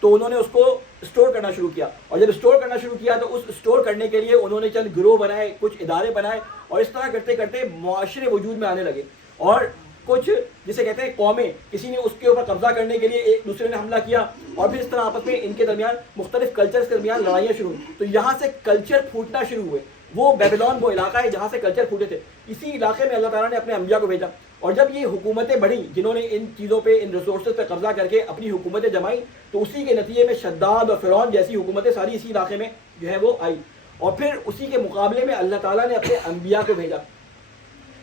تو انہوں نے اس کو اسٹور کرنا شروع کیا, اور جب اسٹور کرنا شروع کیا تو اس اسٹور کرنے کے لیے انہوں نے چند گروہ بنائے, کچھ ادارے بنائے, اور اس طرح کرتے کرتے معاشرے وجود میں آنے لگے. اور کچھ جسے کہتے ہیں قومیں, کسی نے اس کے اوپر قبضہ کرنے کے لیے ایک دوسرے نے حملہ کیا, اور پھر اس طرح آپس میں ان کے درمیان مختلف کلچرز کے درمیان لڑائیاں شروع ہوئی. تو یہاں سے کلچر پھوٹنا شروع ہوئے. وہ بیبلون وہ علاقہ ہے جہاں سے کلچر پھوٹے تھے. اسی علاقے میں اللہ تعالیٰ نے اپنے انبیاء کو بھیجا, اور جب یہ حکومتیں بڑھیں جنہوں نے ان چیزوں پہ ان ریسورسز پہ قبضہ کر کے اپنی حکومتیں جمائیں, تو اسی کے نتیجے میں شداد اور فرعون جیسی حکومتیں ساری اسی علاقے میں جو ہے وہ آئی. اور پھر اسی کے مقابلے میں اللہ تعالیٰ نے اپنے انبیاء کو بھیجا.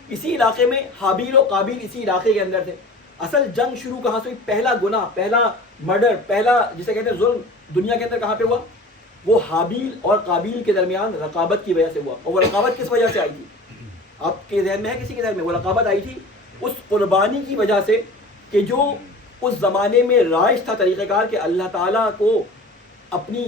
اسی علاقے میں حابیل و قابیل اسی علاقے کے اندر تھے. اصل جنگ شروع کہاں سے ہوئی؟ پہلا گناہ, پہلا مرڈر, پہلا جسے کہتے ہیں ظلم دنیا کے اندر کہاں پہ ہوا؟ وہ حابیل اور قابیل کے درمیان رقابت کی وجہ سے ہوا. اور وہ رقابت کس وجہ سے آئی تھی؟ آپ کے ذہن میں ہے کسی کے ذہن میں؟ وہ رقابت آئی تھی اس قربانی کی وجہ سے کہ جو اس زمانے میں رائج تھا طریقہ کار کہ اللہ تعالیٰ کو اپنی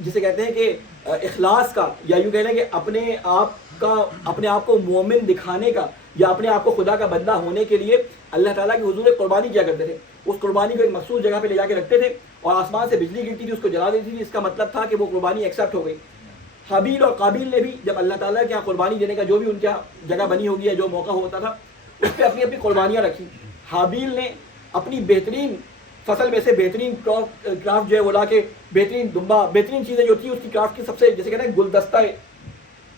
جسے کہتے ہیں کہ اخلاص کا, یا یوں کہہ لیں کہ اپنے آپ کو مومن دکھانے کا, یا اپنے آپ کو خدا کا بندہ ہونے کے لیے اللہ تعالیٰ کی حضور قربانی کیا کرتے تھے. اس قربانی کو ایک مخصوص جگہ پہ لے جا کے رکھتے تھے اور آسمان سے بجلی گرتی تھی, اس کو جلا دیتی تھی. اس کا مطلب تھا کہ وہ قربانی ایکسیپٹ ہو گئی. حابیل اور قابیل نے بھی جب اللہ تعالیٰ کے یہاں قربانی دینے کا جو بھی ان کے جگہ بنی ہوگی یا جو موقع ہوتا تھا اس پہ اپنی اپنی قربانیاں رکھی. حابیل نے اپنی بہترین فصل میں سے بہترین کرافٹ جو ہے وہ لا کے, بہترین دمبا, بہترین چیزیں جو تھی اس کی کرافٹ کی سب سے جیسے کہتے ہیں گلدستہ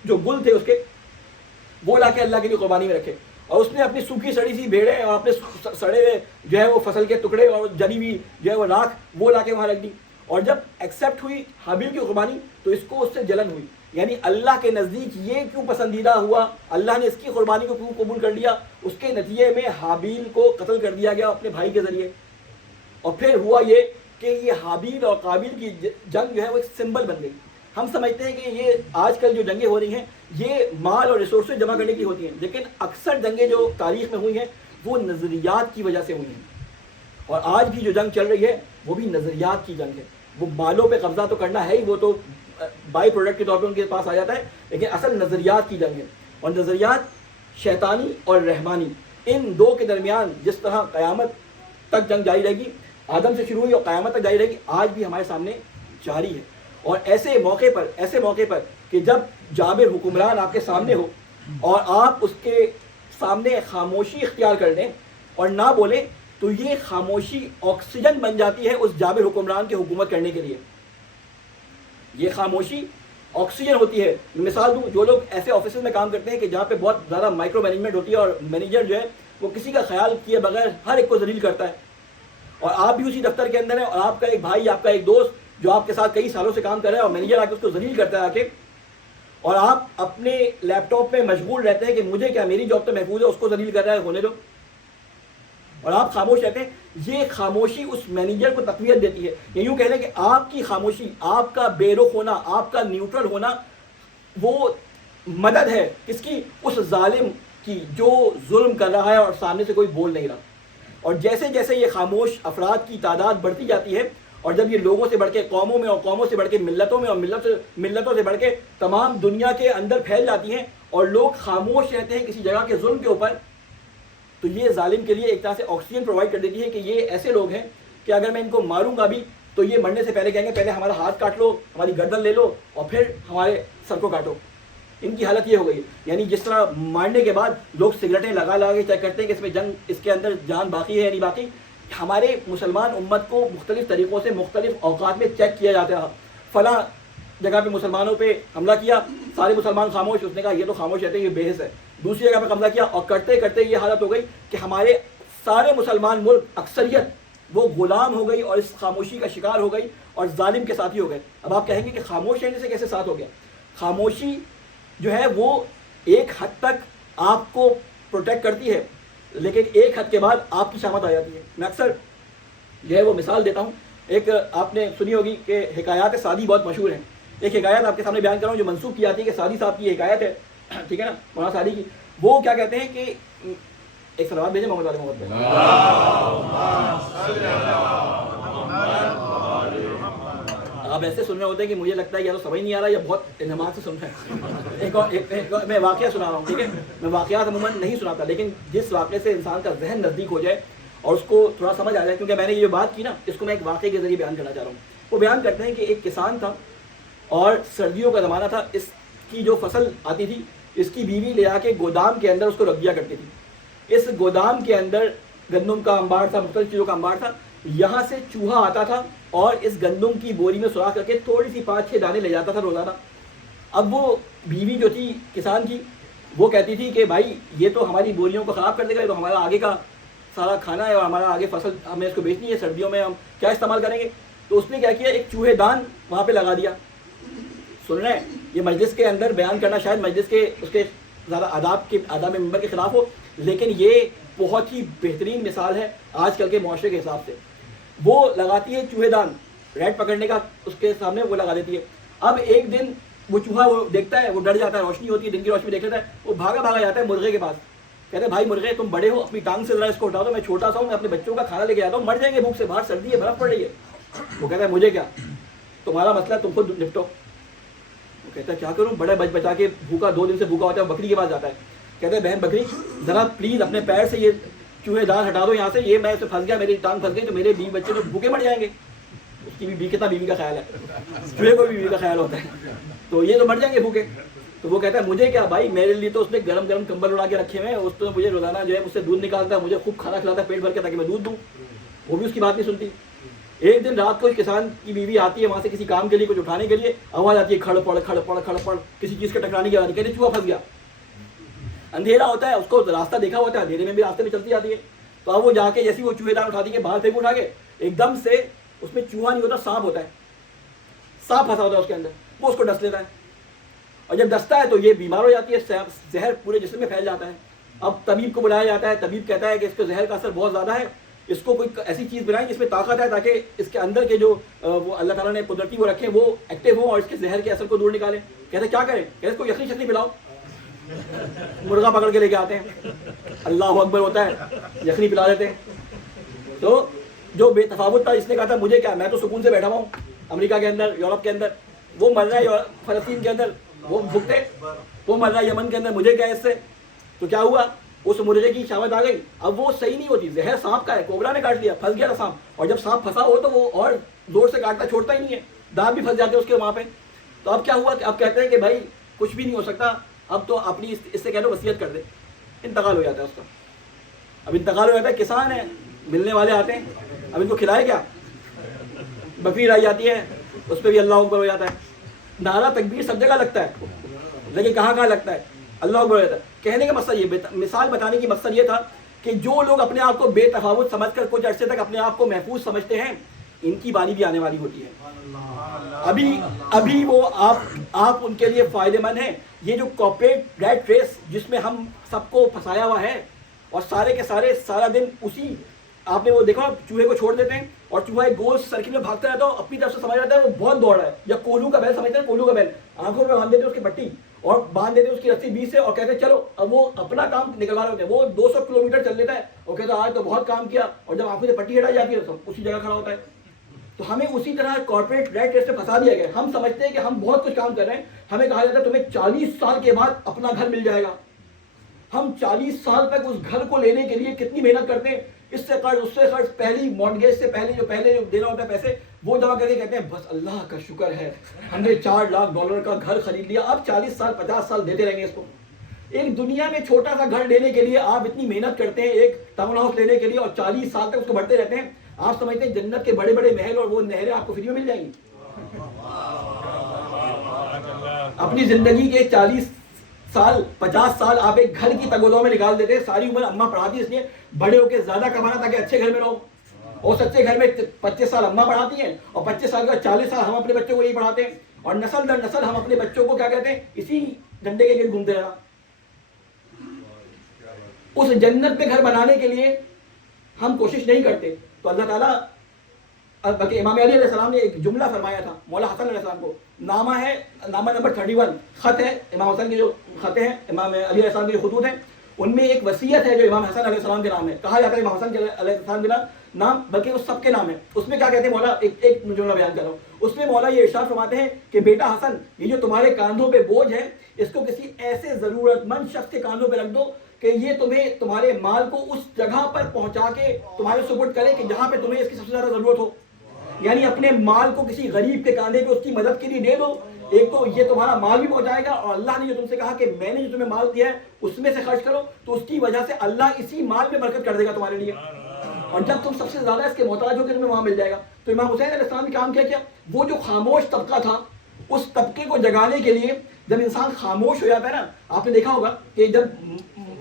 جو گل تھے اس کے, وہ لا کے اللہ کے لیے قربانی میں رکھے. اور اس نے اپنی سوکھی سڑی سی بھیڑیں اور اپنے سڑے ہوئے جو ہے وہ فصل کے ٹکڑے اور جلی ہوئی جو ہے وہ راکھ وہ لا کے وہاں رکھ دی. اور جب ایکسیپٹ ہوئی حابیل کی قربانی تو اس کو اس سے جلن ہوئی. یعنی اللہ کے نزدیک یہ کیوں پسندیدہ ہوا, اللہ نے اس کی قربانی کو کیوں قبول کر لیا؟ اس کے نتیجے میں حابیل کو قتل کر دیا گیا اپنے بھائی کے ذریعے. اور پھر ہوا یہ کہ یہ حابیل اور قابیل کی جنگ جو ہے وہ ایک سمبل بن گئی. ہم سمجھتے ہیں کہ یہ آج کل جو جنگیں ہو رہی ہیں یہ مال اور ریسورسز جمع کرنے کی ہوتی ہیں, لیکن اکثر جنگیں جو تاریخ میں ہوئی ہیں وہ نظریات کی وجہ سے ہوئی ہیں. اور آج بھی جو جنگ چل رہی ہے وہ بھی نظریات کی جنگ ہے. وہ مالوں پہ قبضہ تو کرنا ہے ہی, وہ تو بائی پروڈکٹ کے طور پہ ان کے پاس آ جاتا ہے, لیکن اصل نظریات کی جنگ ہے. اور نظریات شیطانی اور رحمانی ان دو کے درمیان جس طرح قیامت تک جنگ جاری رہے گی, آدم سے شروع ہوئی اور قیامت تک جاری رہے گی, آج بھی ہمارے سامنے جاری ہے. اور ایسے موقع پر کہ جب جابر حکمران آپ کے سامنے ہو اور آپ اس کے سامنے خاموشی اختیار کر لیں اور نہ بولیں, تو یہ خاموشی آکسیجن بن جاتی ہے اس جابر حکمران کی حکومت کرنے کے لیے. یہ خاموشی آکسیجن ہوتی ہے. مثال دوں, جو لوگ ایسے آفیسز میں کام کرتے ہیں کہ جہاں پہ بہت زیادہ مائکرو مینجمنٹ ہوتی ہے اور مینیجر جو ہے وہ کسی کا خیال کیے بغیر ہر ایک کو ذلیل کرتا ہے, اور آپ بھی اسی دفتر کے اندر ہیں اور آپ کا ایک بھائی, آپ کا ایک دوست جو آپ کے ساتھ کئی سالوں سے کام کر رہا ہے اور مینیجر آ کے اس کو ذلیل کرتا ہے آ کے, اور آپ اپنے لیپ ٹاپ میں مشغول رہتے ہیں کہ مجھے کیا، میری جاب تو محفوظ ہے، اس کو ذلیل کر رہا ہے، ہونے دو، اور آپ خاموش رہتے ہیں. یہ خاموشی اس مینیجر کو تقویت دیتی ہے. یہ یوں کہہ لیں کہ آپ کی خاموشی، آپ کا بے رخ ہونا، آپ کا نیوٹرل ہونا، وہ مدد ہے کس کی؟ اس ظالم کی جو ظلم کر رہا ہے اور سامنے سے کوئی بول نہیں رہا. اور جیسے جیسے یہ خاموش افراد کی تعداد بڑھتی جاتی ہے، اور جب یہ لوگوں سے بڑھ کے قوموں میں، اور قوموں سے بڑھ کے ملتوں میں، اور ملتوں سے بڑھ کے تمام دنیا کے اندر پھیل جاتی ہیں، اور لوگ خاموش رہتے ہیں کسی جگہ کے ظلم کے اوپر، تو یہ ظالم کے لیے ایک طرح سے آکسیجن پرووائڈ کر دیتی ہے کہ یہ ایسے لوگ ہیں کہ اگر میں ان کو ماروں گا بھی تو یہ مرنے سے پہلے کہیں گے پہلے ہمارا ہاتھ کاٹ لو، ہماری گردن لے لو، اور پھر ہمارے سر کو کاٹو. ان کی حالت یہ ہو گئی. یعنی جس طرح مارنے کے بعد لوگ سگریٹیں لگا کے چیک کرتے ہیں کہ اس میں جنگ، اس کے اندر جان باقی ہے یا نہیں باقی، ہمارے مسلمان امت کو مختلف طریقوں سے مختلف اوقات میں چیک کیا جاتا ہے. فلاں جگہ پہ مسلمانوں پہ حملہ کیا، سارے مسلمان خاموش، اس نے کہا یہ تو خاموش رہتے ہیں، یہ بے حس ہے. دوسری جگہ پہ حملہ کیا، اور کرتے کرتے یہ حالت ہو گئی کہ ہمارے سارے مسلمان ملک اکثریت وہ غلام ہو گئی اور اس خاموشی کا شکار ہو گئی اور ظالم کے ساتھی ہو گئے. اب آپ کہیں گے کہ خاموش رہنے سے کیسے ساتھ ہو گیا؟ خاموشی جو ہے وہ ایک حد تک آپ کو پروٹیکٹ کرتی ہے، لیکن ایک حد کے بعد آپ کی شامت آ جاتی ہے. میں اکثر جو ہے وہ مثال دیتا ہوں. ایک آپ نے سنی ہوگی کہ حکایات سعدی بہت مشہور ہیں. ایک حکایت آپ کے سامنے بیان کر رہا ہوں جو منسوخ کی جاتی ہے کہ سعدی صاحب کی حکایت ہے، ٹھیک ہے نا، مولانا سعدی کی. وہ کیا کہتے ہیں کہ ایک صلوات بھیجیں محمد علیہ محمد پہ. آپ ایسے سن رہے ہوتے ہیں کہ مجھے لگتا ہے یا تو سمجھ نہیں آ رہا یا بہت انہماک سے سن رہے ہیں. ایک میں واقعہ سنا رہا ہوں، ٹھیک ہے. میں واقعات عموماً نہیں سناتا، لیکن جس واقعے سے انسان کا ذہن نزدیک ہو جائے اور اس کو تھوڑا سمجھ آ جائے، کیونکہ میں نے یہ بات کی نا، اس کو میں ایک واقعے کے ذریعے بیان کرنا چاہ رہا ہوں. وہ بیان کرتے ہیں کہ ایک کسان تھا اور سردیوں کا زمانہ تھا. اس کی جو فصل آتی تھی اس کی بیوی لے آ کے گودام کے اندر اس کو رکھ دیا کرتی تھی. اس گودام کے اندر گندم کا انبار تھا، مختلف چیزوں کا انبار تھا. یہاں سے چوہا آتا تھا اور اس گندم کی بوری میں سوراخ کر کے تھوڑی سی 5-6 دانے لے جاتا تھا روزانہ. اب وہ بیوی جو تھی کسان کی، وہ کہتی تھی کہ بھائی یہ تو ہماری بوریوں کو خراب کر دے گا، تو ہمارا آگے کا سارا کھانا ہے اور ہمارا آگے فصل ہمیں اس کو بیچنی ہے، سردیوں میں ہم کیا استعمال کریں گے. تو اس نے کیا کیا، ایک چوہے دان وہاں پہ لگا دیا. سن رہے ہیں، یہ مجلس کے اندر بیان کرنا شاید مجلس کے اس کے زیادہ آداب ممبر کے خلاف ہو، لیکن یہ بہت ہی بہترین مثال ہے آج کل کے معاشرے کے حساب سے. وہ لگاتی ہے چوہے دان، ریٹ پکڑنے کا اس کے سامنے وہ لگا دیتی ہے. اب ایک دن وہ چوہا وہ دیکھتا ہے، وہ ڈر جاتا ہے، روشنی ہوتی ہے، دن کی روشنی دیکھ لیتا ہے، وہ بھاگا جاتا ہے مرغے کے پاس. کہتے ہیں بھائی مرغے تم بڑے ہو، اپنی ٹانگ سے ذرا اس کو اٹھا دو، میں چھوٹا سا ہوں، میں اپنے بچوں کا کھانا لے کے آتا ہوں، مر جائیں گے بھوک سے، باہر سردی ہے، برف پڑ رہی ہے. وہ کہتا ہے مجھے کیا، تمہارا مسئلہ تم خود نپٹو. وہ کہتا ہے کیا کروں، بڑے بچا کے بھوکا 2 دن سے بھوکا ہوتا ہے. بکری کے پاس جاتا ہے، کہتے ہیں بہن بکری ذرا پلیز اپنے پیر سے یہ چوہے دان ہٹا دو یہاں سے، یہ میں اس سے پھنس گیا، میری ٹانگ پھنس گئی، تو میرے بیوی بچے تو بھوکے مر جائیں گے. اس کی بھی کتنا بیوی کا خیال ہے، چوہے کو بھی بیوی کا خیال ہوتا ہے، تو یہ تو مر جائیں گے بھوکے. تو وہ کہتا ہے مجھے کیا بھائی، میرے لیے تو اس نے گرم گرم کمبل اڑا کے رکھے ہوئے ہیں، اس تو مجھے روزانہ جو ہے مجھ سے دودھ نکالتا ہے، مجھے خوب کھانا کھلاتا ہے پیٹ بھر کے تاکہ میں دودھ دوں. وہ بھی اس کی بات نہیں سنتی. ایک دن رات کو کسان کی بیوی آتی ہے وہاں سے کسی کام کے لیے، کچھ اٹھانے کے لیے، آواز آتی ہے کھڑ پڑ کھڑ پڑ کھڑ پڑ، کسی چیز کے ٹکرانے کی آواز. کہتے چوہا پھنس گیا. اندھیرا ہوتا ہے، اس کو راستہ دیکھا ہوتا ہے، اندھیرے میں بھی راستے میں چلتی جاتی ہے. تو اب وہ جا کے جیسی وہ چوہے دان اٹھاتی ہے، باہر پھینک اٹھا کے، ایک دم سے اس میں چوہا نہیں ہوتا، سانپ ہوتا ہے. سانپ پھنسا ہوتا ہے اس کے اندر. وہ اس کو ڈس لیتا ہے، اور جب ڈستا ہے تو یہ بیمار ہو جاتی ہے، زہر پورے جسم میں پھیل جاتا ہے. اب طبیب کو بلایا جاتا ہے. طبیب کہتا ہے کہ اس کو زہر کا اثر بہت زیادہ ہے، اس کو کوئی ایسی چیز بنائیں جس میں طاقت ہے تاکہ اس کے اندر کے جو وہ اللہ تعالیٰ نے قدرتی وہ رکھے وہ ایکٹیو ہوں اور اس کے زہر کے اثر کو دور نکالیں. کہتے کیا کریں، کہتے اس کو یخنی شکنی پلاؤ. مرغا پکڑ کے لے کے آتے ہیں، اللہ اکبر ہوتا ہے، یخنی پلا دیتے ہیں. تو جو بے تفاوت تھا، اس نے کہا تھا مجھے کیا، میں تو سکون سے بیٹھا ہوا ہوں امریکہ کے اندر، یورپ کے اندر، وہ مر رہا ہے فلسطین کے اندر، وہ بھگتے، وہ مر رہا ہے یمن کے اندر، مجھے کیا اس سے. تو کیا ہوا، اس مرغے کی شامت آ گئی. اب وہ صحیح نہیں ہوتی، زہر سانپ کا ہے، کوبرا نے کاٹ لیا، پھنس گیا تھا سانپ. اور جب سانپ پھنسا ہو تو وہ اور زور سے کاٹتا، چھوڑتا ہی نہیں ہے، دانت بھی پھنس جاتے ہیں اس کے وہاں پہ. تو اب کیا ہوا کہ اب کہتے ہیں کہ بھائی کچھ بھی نہیں ہو سکتا، اب تو اپنی اس سے کہہ لو وصیت کر دے. انتقال ہو جاتا ہے اس کا. اب انتقال ہو جاتا ہے، کسان ہے، ملنے والے آتے ہیں، اب ان کو کھلائے کیا. بکری لائی جاتی ہے، اس پہ بھی اللہ اکبر ہو جاتا ہے. نعرہ تکبیر سب جگہ لگتا ہے، لیکن کہاں کہاں لگتا ہے، اللہ اکبر ہو جاتا ہے. کہنے کا مقصد یہ، مثال بتانے کی مقصد یہ تھا کہ جو لوگ اپنے آپ کو بے تفاوت سمجھ کر کچھ عرصے تک اپنے آپ کو محفوظ سمجھتے ہیں، ان کی باری بھی آنے والی ہوتی ہے. ابھی وہ آپ ان کے لیے فائدہ مند ہیں. یہ جو کارپوریٹ ریٹ ریس جس میں ہم سب کو پھنسایا ہوا ہے اور سارے کے سارے سارا دن اسی, آپ نے وہ دیکھا چوہے کو چھوڑ دیتے ہیں اور چوہا ایک گول سرکل میں بھاگتا رہتا ہے, اپنی طرف سے سمجھ جاتا ہے وہ بہت دوڑ رہا ہے, یا کولو کا بیل سمجھتے ہیں, کولو کا بیل آنکھوں میں باندھ دیتے ہیں اس کی پٹی اور باندھ دیتے ہیں اس کی رسی بیچ سے اور کہتے ہیں چلو. اب وہ اپنا کام نکلوا رہے ہوتے ہیں, وہ 200 کلومیٹر چل لیتا ہے اور کہتا ہے آج تو بہت کام کیا, اور جب آنکھوں سے پٹی ہٹائی جاتی ہے تو اسی جگہ کھڑا ہوتا ہے. تو ہمیں اسی طرح کارپوریٹ ریٹ ریس سے پھنسا دیا گیا. ہم سمجھتے ہیں کہ ہم بہت کچھ کام کر رہے ہیں, ہمیں کہا جاتا ہے تمہیں 40 سال کے بعد اپنا گھر مل جائے گا. ہم 40 سال تک اس گھر کو لینے کے لیے کتنی محنت کرتے ہیں, اس سے قرض اس سے قرض, پہلی مارگیج سے پہلے جو دینا ہوتا ہے پیسے وہ جمع کر کے کہتے ہیں بس اللہ کا شکر ہے ہم نے $4 لاکھ کا گھر خرید لیا, اب 40 سال 50 سال دیتے رہیں گے اس کو. ایک دنیا میں چھوٹا سا گھر لینے کے لیے آپ اتنی محنت کرتے ہیں, ایک ٹاؤن ہاؤس لینے کے لیے, اور 40 سال تک اس کو بڑھتے رہتے ہیں. آپ سمجھتے ہیں جنت کے بڑے بڑے محل اور وہ نہریں آپ کو فری میں مل جائیں گی؟ اپنی زندگی کے 40 سال 50 سال آپ ایک گھر کی تگودوں میں نکال دیتے ہیں. ساری عمر اماں پڑھاتی اس لیے بڑے ہو کے زیادہ کمانا تاکہ اچھے گھر میں رہو, اور سچے گھر میں 25 سال اماں پڑھاتی ہیں اور 25 سال کا 40 سال ہم اپنے بچوں کو یہی پڑھاتے ہیں, اور نسل در نسل ہم اپنے بچوں کو کیا کہتے ہیں, اسی ڈنڈے کے گرد گھومتے رہنا. اس جنت میں گھر بنانے کے لیے ہم کوشش نہیں کرتے. تو اللہ تعالیٰ, بلکہ امام علی علیہ السلام نے ایک جملہ فرمایا تھا مولا حسن علیہ السلام کو, نامہ ہے, نامہ نمبر 31 خط ہے امام حسن کے جو خطیں ہیں, امام علی علیہ السلام کے جو خطوط ہیں, ان میں ایک وصیت ہے جو امام حسن علیہ السلام کے نام ہے. کہا جاتا ہے امام حسن علیہ السلام کے نام, بلکہ اس سب کے نام ہے. اس میں کیا کہتے ہیں مولا, ایک جملہ بیان کر رہا ہوں, اس میں مولا یہ ارشاد فرماتے ہیں کہ بیٹا حسن, یہ جو تمہارے کاندھوں پہ بوجھ ہے اس کو کسی ایسے ضرورت مند شخص کے کاندھوں پہ رکھ دو کہ یہ تمہیں تمہارے مال کو اس جگہ پر پہنچا کے تمہارے سپرد کرے کہ جہاں پہ تمہیں اس کی سب سے زیادہ ضرورت ہو. یعنی اپنے مال کو کسی غریب کے کاندھے پہ اس کی مدد کے لیے دے دو. ایک تو یہ تمہارا مال بھی پہنچائے گا, اور اللہ نے جو تم سے کہا کہ میں نے جو تمہیں مال دیا ہے اس میں سے خرچ کرو, تو اس کی وجہ سے اللہ اسی مال میں برکت کر دے گا تمہارے لیے, اور جب تم سب سے زیادہ اس کے محتاج ہو کے تمہیں وہاں مل جائے گا. تو امام حسین علیہ السلام نے کام کیا, وہ جو خاموش طبقہ تھا اس طبقے کو جگانے کے لیے, جب انسان خاموش ہو جاتا ہے نا, آپ نے دیکھا ہوگا کہ جب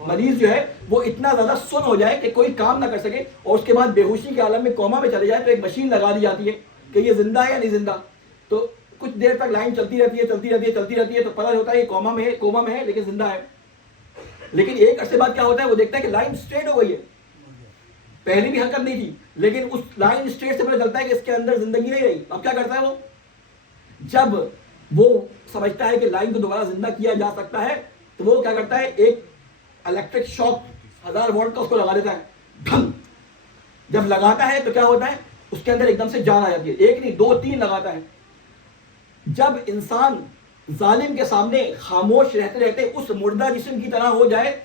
مریض جو ہے وہ اتنا زیادہ سن ہو جائے کہ کوئی کام نہ کر سکے اور اس کے بعد بے ہوشی کے عالم میں کوما میں چلے جائے, تو ایک مشین لگا دی جاتی ہے کہ یہ زندہ ہے یا نہیں زندہ. تو کچھ دیر تک لائن چلتی رہتی ہے تو پتہ ہوتا ہے یہ کوما میں ہے لیکن زندہ ہے. لیکن ایک عرصے بعد کیا ہوتا ہے, وہ دیکھتا ہے کہ لائن اسٹریٹ ہو گئی ہے, پہلے بھی حرکت نہیں تھی لیکن اس لائن اسٹریٹ سے پتہ چلتا ہے کہ اس کے اندر زندگی نہیں رہی. اب کیا کرتا ہے وہ, جب وہ سمجھتا ہے کہ لائن کو دوبارہ زندہ کیا جا سکتا ہے تو وہ کیا کرتا ہے, ایک الیکٹرک شاک 1000 واٹ کا اس کو لگا دیتا ہے. ڈھم جب لگاتا ہے تو کیا ہوتا ہے, اس کے اندر ایک دم سے جان آ جاتی ہے. ایک نہیں 2 3 لگاتا ہے. جب انسان ظالم کے سامنے خاموش رہتے رہتے اس مردہ جسم کی طرح ہو جائے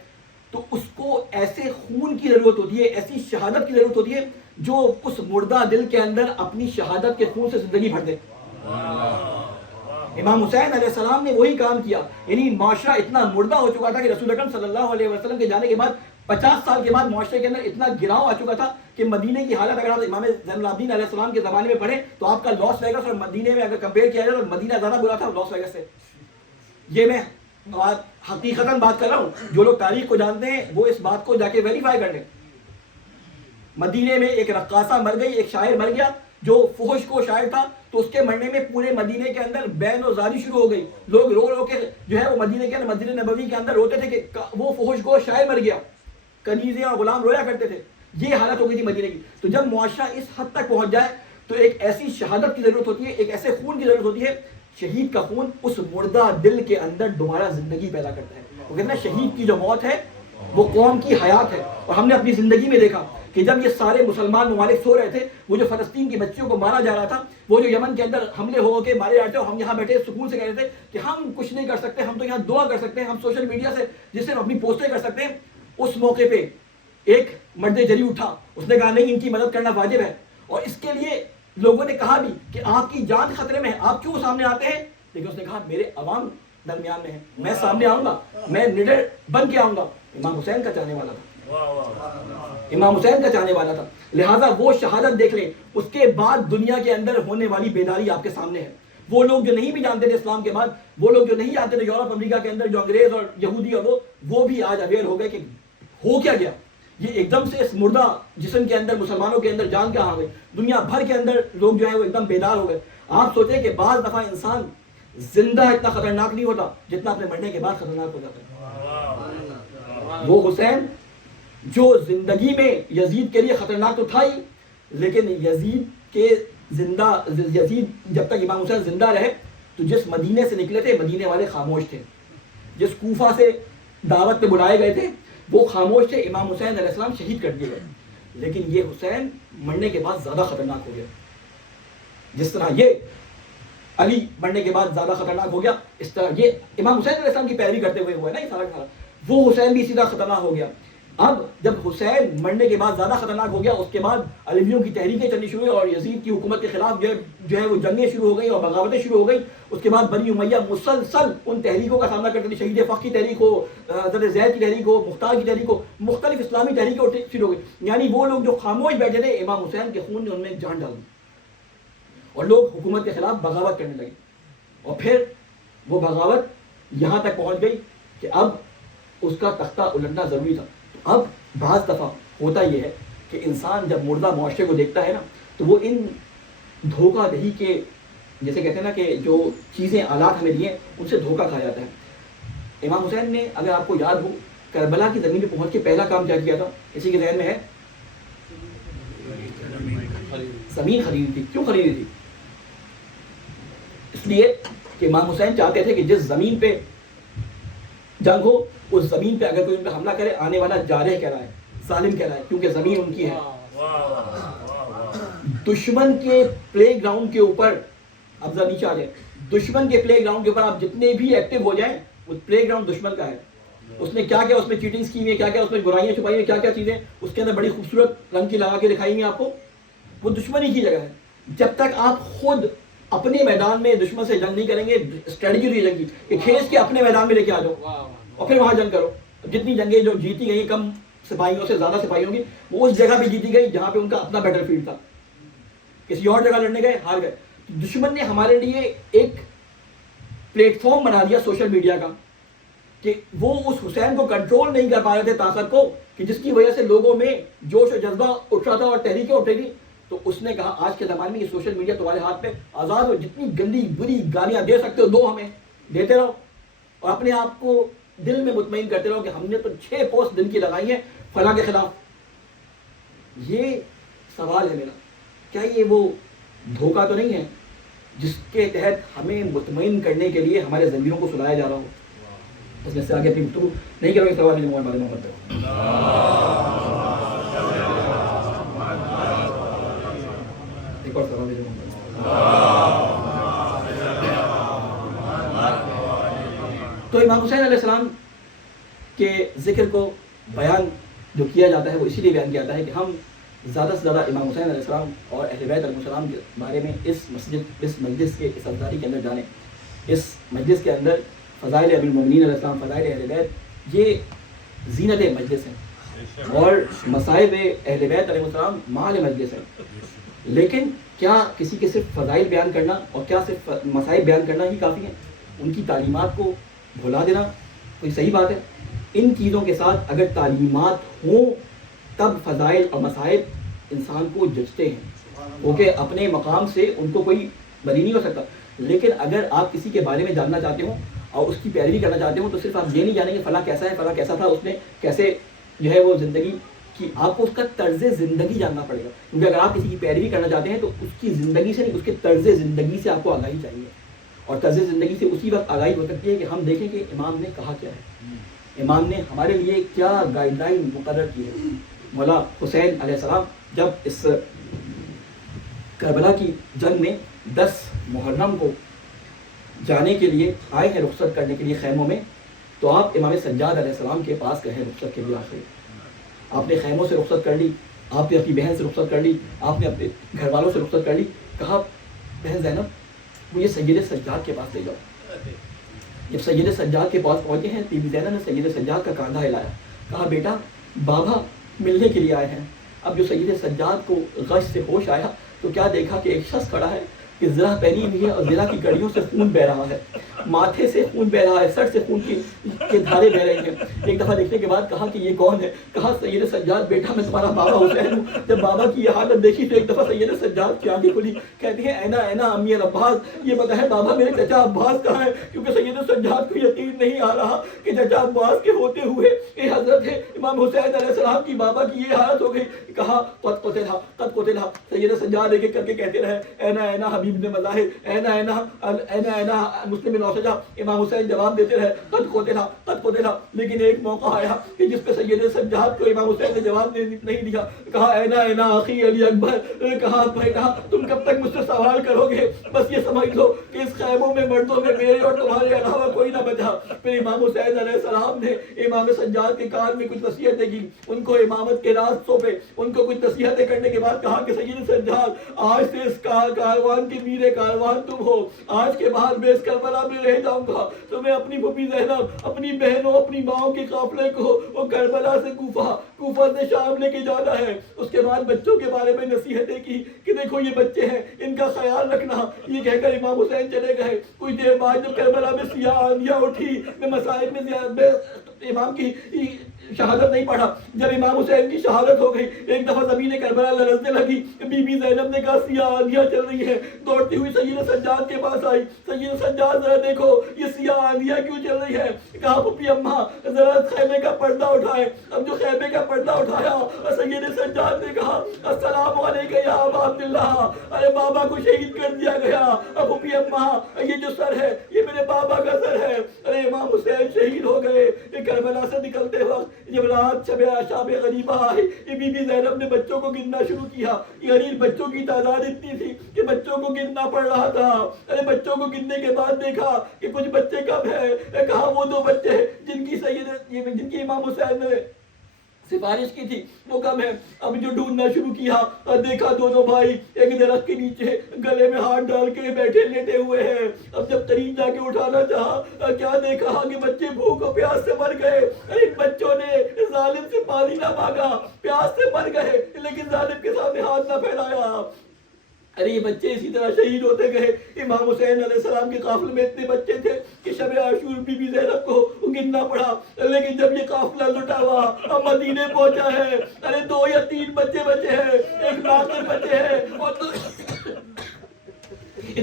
تو اس کو ایسے خون کی ضرورت ہوتی ہے, ایسی شہادت کی ضرورت ہوتی ہے جو اس مردہ دل کے اندر اپنی شہادت کے خون سے زندگی بھر دے. امام حسین علیہ السلام نے وہی کام کیا. یعنی معاشرہ اتنا مردہ ہو چکا تھا کہ رسول اکرم صلی اللہ علیہ وسلم کے جانے کے بعد 50 سال کے بعد معاشرے کے اندر اتنا گراؤ آ چکا تھا کہ مدینے کی حالت اگر آپ امام زین العابدین علیہ السلام کے زمانے میں پڑھیں تو آپ کا لاس ویگس اور مدینے میں اگر کمپیئر کیا جائے تو مدینہ زیادہ برا تھا لاس ویگس سے. یہ میں حقیقتاً بات کر رہا ہوں, جو لوگ تاریخ کو جانتے ہیں وہ اس بات کو جا کے ویریفائی کر لیں. مدینے میں ایک رقاصہ مر گئی, ایک شاعر مر گیا جو فحش کو شاعر تھا, تو اس کے مرنے میں پورے مدینے کے اندر بین و زاری شروع ہو گئی. لوگ رو رو کے جو ہے وہ مدینے کے اندر مسجد نبوی کے اندر روتے تھے کہ وہ فحش کو شاعر مر گیا. کنیزیں اور غلام رویا کرتے تھے. یہ حالت ہو گئی تھی مدینے کی. تو جب معاشرہ اس حد تک پہنچ جائے تو ایک ایسی شہادت کی ضرورت ہوتی ہے, ایک ایسے خون کی ضرورت ہوتی ہے. شہید کا خون اس مردہ دل کے اندر دوبارہ زندگی پیدا کرتا ہے. وہ کہتے ہیں شہید کی جو موت ہے وہ قوم کی حیات ہے. اور ہم نے اپنی زندگی میں دیکھا کہ جب یہ سارے مسلمان ممالک سو رہے تھے, وہ جو فلسطین کی بچیوں کو مارا جا رہا تھا, وہ جو یمن کے اندر حملے ہو کے مارے جاتے ہیں, ہم یہاں بیٹھے سکون سے کہہ رہے تھے کہ ہم کچھ نہیں کر سکتے, ہم تو یہاں دعا کر سکتے ہیں, ہم سوشل میڈیا سے جس سے اپنی پوسٹیں کر سکتے ہیں. اس موقع پہ ایک مرد جری اٹھا, اس نے کہا نہیں ان کی مدد کرنا واجب ہے. اور اس کے لیے لوگوں نے کہا بھی کہ آپ کی جان خطرے میں ہے, آپ کیوں سامنے آتے ہیں, لیکن اس نے کہا میرے عوام درمیان میں ہے, میں سامنے آؤں گا, میں نڈر بن کے آؤں گا. امام حسین کا چاہنے والا تھا, امام حسین کا چاہنے والا تھا. لہٰذا وہ شہادت دیکھ لیں, اس کے بعد دنیا کے اندر ہونے والی بیداری آپ کے سامنے ہے. وہ لوگ جو نہیں بھی جانتے تھے اسلام کے بعد, وہ لوگ جو نہیں جانتے تھے یورپ امریکہ کے اندر جو انگریز اور یہودی اور وہ بھی آج اویئر ہو گئے کہ ہو کیا گیا. یہ ایک دم سے اس مردہ جسم کے اندر مسلمانوں کے اندر جان کہاں آ گئی. دنیا بھر کے اندر لوگ جو ہیں وہ ایک دم بیدار ہو گئے. آپ سوچیں کہ بعض دفعہ انسان زندہ اتنا خطرناک نہیں ہوتا جتنا اپنے مرنے کے بعد خطرناک ہو جاتا ہے. وہ حسین جو زندگی میں یزید کے لیے خطرناک تو تھا ہی, لیکن یزید جب تک امام حسین زندہ رہے تو جس مدینے سے نکلے تھے مدینے والے خاموش تھے, جس کوفہ سے دعوت پہ بلائے گئے تھے وہ خاموش تھے. امام حسین علیہ السلام شہید کر دیے گئے, لیکن یہ حسین مرنے کے بعد زیادہ خطرناک ہو گیا. جس طرح یہ علی مرنے کے بعد زیادہ خطرناک ہو گیا, اس طرح یہ امام حسین علیہ السلام کی پیروی کرتے ہوئے ہوا ہے نا یہ سارا کھانا, وہ حسین بھی اسی طرح خطرناک ہو گیا. اب جب حسین مرنے کے بعد زیادہ خطرناک ہو گیا, اس کے بعد علیویوں کی تحریکیں چلنی شروع ہوئی اور یزید کی حکومت کے خلاف جو ہے وہ جنگیں شروع ہو گئی اور بغاوتیں شروع ہو گئی. اس کے بعد بنی امیہ مسلسل ان تحریکوں کا سامنا کرتے تھے. شہید فخر کی تحریک ہو, حضرت زید کی تحریک ہو, مختار کی تحریک ہو, مختلف اسلامی تحریکیں شروع ہو گئی. یعنی وہ لوگ جو خاموش بیٹھے تھے, امام حسین کے خون نے ان میں جان ڈال دی اور لوگ حکومت کے خلاف بغاوت کرنے لگے. اور پھر وہ بغاوت یہاں تک پہنچ گئی کہ اب اس کا تختہ الٹنا ضروری تھا. اب بعض دفعہ ہوتا یہ ہے کہ انسان جب مردہ معاشرے کو دیکھتا ہے نا تو وہ ان دھوکہ دہی کے, جیسے کہتے ہیں نا کہ جو چیزیں آلات ہمیں دیے ان سے دھوکہ کھا جاتا ہے. امام حسین نے, اگر آپ کو یاد ہو, کربلا کی زمین پہ پہنچ کے پہلا کام کیا کیا تھا, کسی کے ذہن میں ہے؟ زمین خریدی تھی. کیوں خریدی تھی؟ اس لیے کہ امام حسین چاہتے تھے کہ جس زمین پہ جنگ ہو اس زمین پہ اگر کوئی ان پہ حملہ کرے آنے والا جارح کہلائے, ظالم کہلائے, کیونکہ زمین ان کی ہے. دشمن کے پلے گراؤنڈ کے اوپر, اب ذرا نیچے آ جائیں, دشمن کے پلے گراؤنڈ کے اوپر آپ جتنے بھی ایکٹیو ہو جائیں وہ پلے گراؤنڈ دشمن کا ہے. اس نے کیا کیا اس میں چیٹنگز کی ہوئی ہے, کیا کیا اس میں برائیاں چھپائی ہیں, کیا کیا چیزیں اس کے اندر بڑی خوبصورت رنگ کی لگا کے دکھائی ہیں آپ کو, وہ دشمن ہی کی جگہ ہے. جب تک آپ خود اپنے میدان میں دشمن سے جنگ نہیں کریں گے, اسٹریٹجی ہوئی جنگ کی کہ کھیس کے اپنے میدان میں لے کے آ جاؤ اور پھر وہاں جنگ کرو. جتنی جنگیں جو جیتی گئی کم سپاہیوں سے زیادہ سپاہیوں کی, وہ اس جگہ پہ جیتی گئی جہاں پہ ان کا اپنا بیٹل فیلڈ تھا. کسی اور جگہ لڑنے گئے, ہار گئے. دشمن نے ہمارے لیے ایک پلیٹ فارم بنا دیا سوشل میڈیا کا کہ وہ اس حسین کو کنٹرول نہیں کر پا رہے تھے, طاقت کو, کہ جس کی وجہ سے لوگوں میں جوش و جذبہ اٹھ رہا تھا اور تحریکیں اٹھ رہی تھی. تو اس نے کہا آج کے زمانے میں یہ سوشل میڈیا تمہارے ہاتھ پہ آزاد ہو, جتنی گندی بری گالیاں دے سکتے ہو دو, ہمیں دیتے رہو اور اپنے آپ کو دل میں مطمئن کرتے رہو کہ ہم نے تو 6 پوسٹ دن کی لگائی ہیں فلاں کے خلاف. یہ سوال ہے میرا, کیا یہ وہ دھوکہ تو نہیں ہے جس کے تحت ہمیں مطمئن کرنے کے لیے ہمارے ضمیروں کو سلایا جا رہا ہو؟ اس میں سے آگے اپنی گفتگو نہیں کرو گے. سوال ہے محمد پہ ایک اور سوال ہے. تو امام حسین علیہ السلام کے ذکر کو بیان جو کیا جاتا ہے وہ اسی لیے بیان کیا جاتا ہے کہ ہم زیادہ سے زیادہ امام حسین علیہ السلام اور اہل بیت علیہ السلام کے بارے میں اس مجلس کے اس افطاری کے اندر جانیں. اس مجلس کے اندر فضائل ابی المومنین علیہ السلام, فضائل اہل بیت, یہ زینت مجلس ہیں اور مصائب اہل بیت علیہ السلام مال مجلس ہیں. لیکن کیا کسی کے صرف فضائل بیان کرنا اور کیا صرف مصائب بیان کرنا ہی کافی ہیں؟ ان کی تعلیمات کو بھلا دینا کوئی صحیح بات ہے؟ ان چیزوں کے ساتھ اگر تعلیمات ہوں تب فضائل اور مصائب انسان کو جچتے ہیں, کیونکہ اپنے مقام سے ان کو کوئی بری نہیں ہو سکتا. لیکن اگر آپ کسی کے بارے میں جاننا چاہتے ہوں اور اس کی پیروی کرنا چاہتے ہوں تو صرف آپ یہ نہیں جانیں گے فلاں کیسا ہے, فلاں کیسا تھا, اس نے کیسے جو ہے وہ زندگی کی, آپ کو اس کا طرز زندگی جاننا پڑے گا. کیونکہ اگر آپ کسی کی پیروی کرنا چاہتے ہیں تو اس کی زندگی سے نہیں, اس کے طرز زندگی سے آپ کو آگاہی چاہیے. اور طرز زندگی سے اسی وقت آگاہی ہو سکتی ہے کہ ہم دیکھیں کہ امام نے کہا کیا ہے, امام نے ہمارے لیے کیا گائیڈ لائن مقرر کی ہے. مولا حسین علیہ السلام جب اس کربلا کی جنگ میں 10 محرم کو جانے کے لیے آئے ہیں, رخصت کرنے کے لیے خیموں میں, تو آپ امام سجاد علیہ السلام کے پاس گئے رخصت کے لیے. آخر آپ نے خیموں سے رخصت کر لی, آپ نے اپنی بہن سے رخصت کر لی, آپ نے اپنے گھر والوں سے رخصت کر لی. کہا بہن زینب مجھے سید سجاد کے پاس لے جاؤ. جب سید سجاد کے پاس پہنچے ہیں, بی بی زینب نے سید سجاد کا کاندھا ہلایا, کہا بیٹا بابا ملنے کے لیے آئے ہیں. اب جو سید سجاد کو غش سے ہوش آیا تو کیا دیکھا کہ ایک شخص کھڑا ہے کہ زرہ پہنی ہوئی ہے اور زرہ کی کڑیوں سے خون بہ رہا ہے، ماتھے سے خون بہ رہا ہے، سر سے خون کے دھارے بہ رہی ہیں۔ ایک دفعہ دیکھنے کے بعد کہا کہ یہ کون ہے؟ کہا سید سجاد بیٹا میں تمہارا بابا حسین ہوں۔ جب بابا کی یہ حالت دیکھی تو ایک دفعہ سید سجاد کی آنکھیں کھلی، کہتی ہیں اینا اینا امی عباس، یہ پتہ ہے بابا میرے چچا عباس کہاں ہے؟ کیونکہ سید سجاد کو یقین نہیں آ رہا کہ چچا عباس کے ہوتے ہوئے یہ حضرت امام حسین علیہ السلام کی بابا کی یہ حالت ہو گئی۔ کہا قد قتلہ قد قتلہ، سید سجاد ایک ایک کر کے کہتے رہے اینا اینا حبیب بن مظاہر، اینا اینا اینا اینا مسلم بن اوسجہ۔ امام حسین جواب دیتے رہے قد قتلہ قد قتلہ، لیکن ایک موقع آیا کہ جس پہ سید سجاد کو امام حسین نے جواب نہیں دیا۔ کہا اینا اینا اخی علی اکبر، کہا بیٹا تم کب تک مجھ سے سوال کرو گے؟ بس یہ سمجھ لو کہ اس خیموں میں مردوں میں میرے اور تمہارے علاوہ کوئی نہ بچا۔ پھر امام حسین علیہ السلام نے امام سجاد کے کان میں کچھ نصیحتیں کی، ان کو امامت کے راز سونپے، ان کو کچھ نصیحتیں کرنے کے بعد کہا کہ سید سجاد آج سے اس کاروان کے میرے کاروان تم ہو، آج کے بعد میں اس کربلا میں رہ جاؤں گا، تمہیں اپنی پھوپھی زینب، اپنی بہنوں، اپنی ماؤں کے قافلے کو وہ کربلا سے کوفہ سے شام لے کے جانا ہے۔ اس کے بعد بچوں کے بارے میں نصیحتیں کی کہ دیکھو یہ بچے ہیں، ان کا خیال رکھنا۔ یہ کہہ کر امام حسین چلے گئے۔ کچھ دیر بعد جب کربلا میں سیاہ آندیاں اٹھی، میں مسائل میں امام کی شہادت نہیں پڑھا، جب امام حسین کی شہادت ہو گئی ایک دفعہ زمین کربلا لرزنے لگی، بی بی زینب نے کہا سیاہ آندیاں چل رہی ہیں، دوڑتی ہوئی سید سجاد کے پاس آئی، سید سجاد ذرا دیکھو یہ سیاہ آندیاں کیوں چل رہی ہے؟ کہا پھوپھی اماں ذرا خیمے کا پردہ اٹھائے۔ اب جو خیمے کا پردہ اٹھایا سید سجاد نے کہا السلام علیکم یا ابا عبداللہ، ارے بابا کو شہید کر دیا گیا۔ اب پھوپھی اماں یہ جو سر ہے یہ میرے بابا کا سر ہے۔ ارے امام حسین شہید ہو گئے۔ کربلا سے نکلتے وقت جب رات شب غریبہ آئی، یہ بی بی زینب نے بچوں کو گننا شروع کیا۔ یہ غریب بچوں کی تعداد اتنی تھی کہ بچوں کو گننا پڑ رہا تھا۔ ارے بچوں کو گننے کے بعد دیکھا کہ کچھ بچے کم ہیں، کہا وہ دو بچے جن کی امام حسین نے سفارش کی تھی وہ کم ہے۔ اب جو ڈھونڈنا شروع کیا اور دیکھا دونوں بھائی ایک درخت کے نیچے گلے میں ہاتھ ڈال کے بیٹھے لیٹے ہوئے ہیں۔ اب جب ترین جا کے اٹھانا چاہا کیا دیکھا کہ بچے بھوک و پیاس سے مر گئے۔ ان بچوں نے ظالم سے پانی نہ مانگا، پیاس سے مر گئے لیکن ظالم کے سامنے ہاتھ نہ پھیلایا۔ ارے یہ بچے اسی طرح شہید ہوتے گئے۔ امام حسین علیہ السلام کے قافلے میں اتنے بچے تھے کہ شب عاشور بی بی زینب کو گننا پڑا، لیکن جب یہ قافلہ لٹا ہوا اب مدینے پہنچا ہے، ارے 2 یا 3 بچے بچے ہیں، ایک ناقص بچے ہیں اور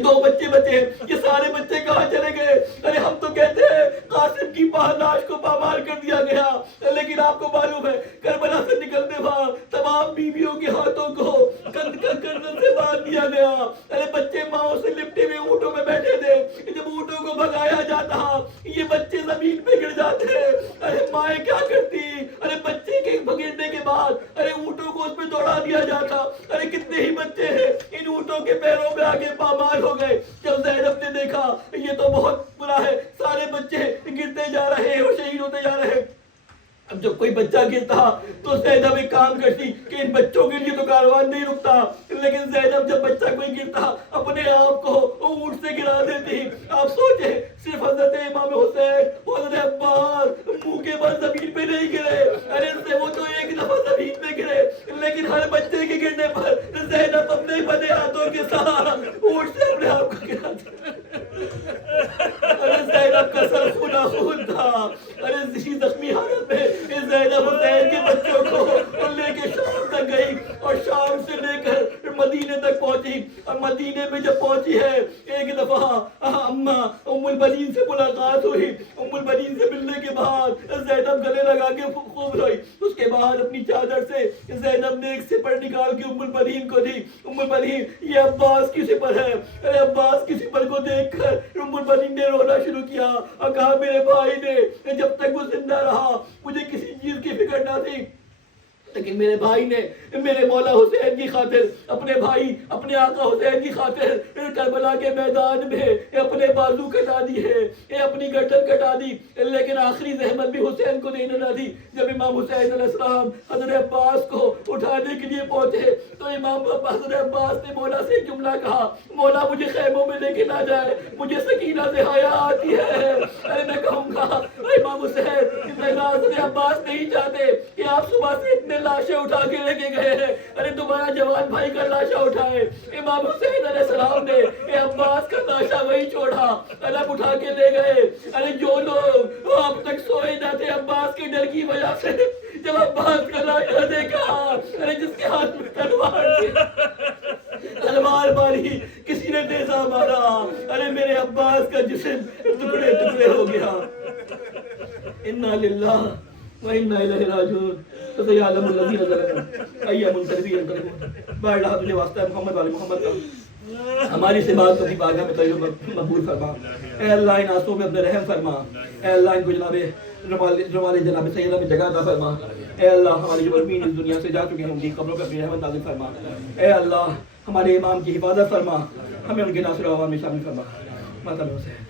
2 بچے بچے ہیں۔ یہ سارے بچے کہاں چلے گئے؟ ارے ہم تو کہتے ہیں قاسم کی لاش کو پامال کر دیا گیا، لیکن آپ کو معلوم ہے کربلا سے نکلتے وقت تمام بیویوں کے ہاتھوں کو گردن سے باندھ دیا گیا۔ ارے بچے ماؤں سے لپٹے ہوئے اونٹوں میں بیٹھے تھے، جب اونٹوں کو بھگایا جاتا یہ بچے زمین پہ گر جاتے۔ ارے مائیں کیا کرتی؟ ارے بچے کے گرنے کے بعد ارے اونٹوں کو اس پہ دوڑا دیا جاتا۔ ارے کتنے ہی بچے ہیں ان اونٹوں کے پیروں میں آگے پامال ہو گئے۔ جب زینب نے دیکھا یہ تو بہت برا ہے، سارے بچے گرتے جا رہے ہیں اور شہید ہوتے جا رہے ہیں۔ اب جب کوئی بچہ گرتا تو زینب ایک کام کرتی کہ ان بچوں کے لیے تو کاروان نہیں رکتا، لیکن زینب جب بچہ کوئی گرتا اپنے آپ کو اونٹ سے گرا دیتی۔ آپ سوچیں صرف حضرت امام حسین حضرت عباس منہ کے بل زمین پہ نہیں گرے، ارے سے وہ تو ایک دفعہ زمین پہ گرے، لیکن ہر بچے کے گرنے پر زینب اپنے بنے ہاتھوں کے ساتھ اونٹ سے اپنے آپ کو گرا دیتی۔ ارے زینب کا سر خون خون تھا۔ ارے اسی زخمی حالت میں زینب حسین کے بچوں کو لے کے شام تک گئی اور شام سے لے کر مدینے تک پہنچی۔ اور مدینے میں جب پہنچی ہے ایک دفعہ اماں ام البنین سے ملاقات ہوئی۔ ام البنین سے ملنے کے بعد زینب گلے لگا کے خوب روئی۔ اس کے بعد اپنی چادر سے زینب نے ایک سپر نکال کے ام البنین کو دی۔ ام البنین یہ عباس کی سپر ہے۔ ارے عباس کی سپر کو دیکھ کر ام البنین نے رونا شروع کیا اور کہا میرے بھائی نے جب تک وہ زندہ رہا مجھے کسی چیز کی فکر نہ تھی، لیکن میرے بھائی نے میرے مولا حسین کی خاطر، اپنے بھائی اپنے آقا حسین کی خاطر کربلا کے میدان میں اپنے بازو کٹا دیے، اپنی گردن کٹا دی، لیکن آخری زحمت بھی حسین کو دینے نہ دی۔ جب امام حسین علیہ السلام حضرت عباس کو اٹھانے کے لیے پہنچے تو امام حضرت عباس نے مولا سے جملہ کہا مولا مجھے خیموں میں لے کے نہ جائے، مجھے سکینہ سے حیا آتی ہے۔ ارے میں کہوں گا امام حسین میں حضرت عباس نہیں چاہتے کہ آپ صبح سے اتنے لاشیں اٹھا کے لے کے گئے ہیں. ارے دوبارہ جوان بھائی کا لاشا اٹھائے. امام حسین علیہ السلام نے عباس کا لاشا وہی چھوڑا. ارے اٹھا کے لے گئے. ارے جو لوگ وہ اب تک سوئے نہ تھے عباس کے ڈر کی وجہ سے، جب عباس کا لاشا دیکھا، ارے جس کے ہاتھ میں تلوار تھی، تلوار ماری، کسی نے نیزہ مارا. ارے میرے عباس کا جسم ٹکڑے ٹکڑے ہو گیا. انا للہ و انا الیہ راجعون. فسیعلم الذین ظلموا ای منقلب ینقلبون. بارہ تجھے واسطہ ہے محمد والے محمد کا، ہماری سے بات کبھی بارگاہ میں تجھے مقبول فرما. اے اللہ ان آنسوں میں اپنے رحم فرما. اے اللہ ان کو جناب روال جناب سیدہ میں جگہ عطا فرما. اے اللہ ہماری جو مرمین اس دنیا سے جا چکے ہیں ان کی قبروں پہ اپنی رحمت نازل فرما. اے اللہ ہمارے امام کی حفاظت فرما، ہمیں ان کے ناصر و عوام میں شامل فرما. ماتم حسین.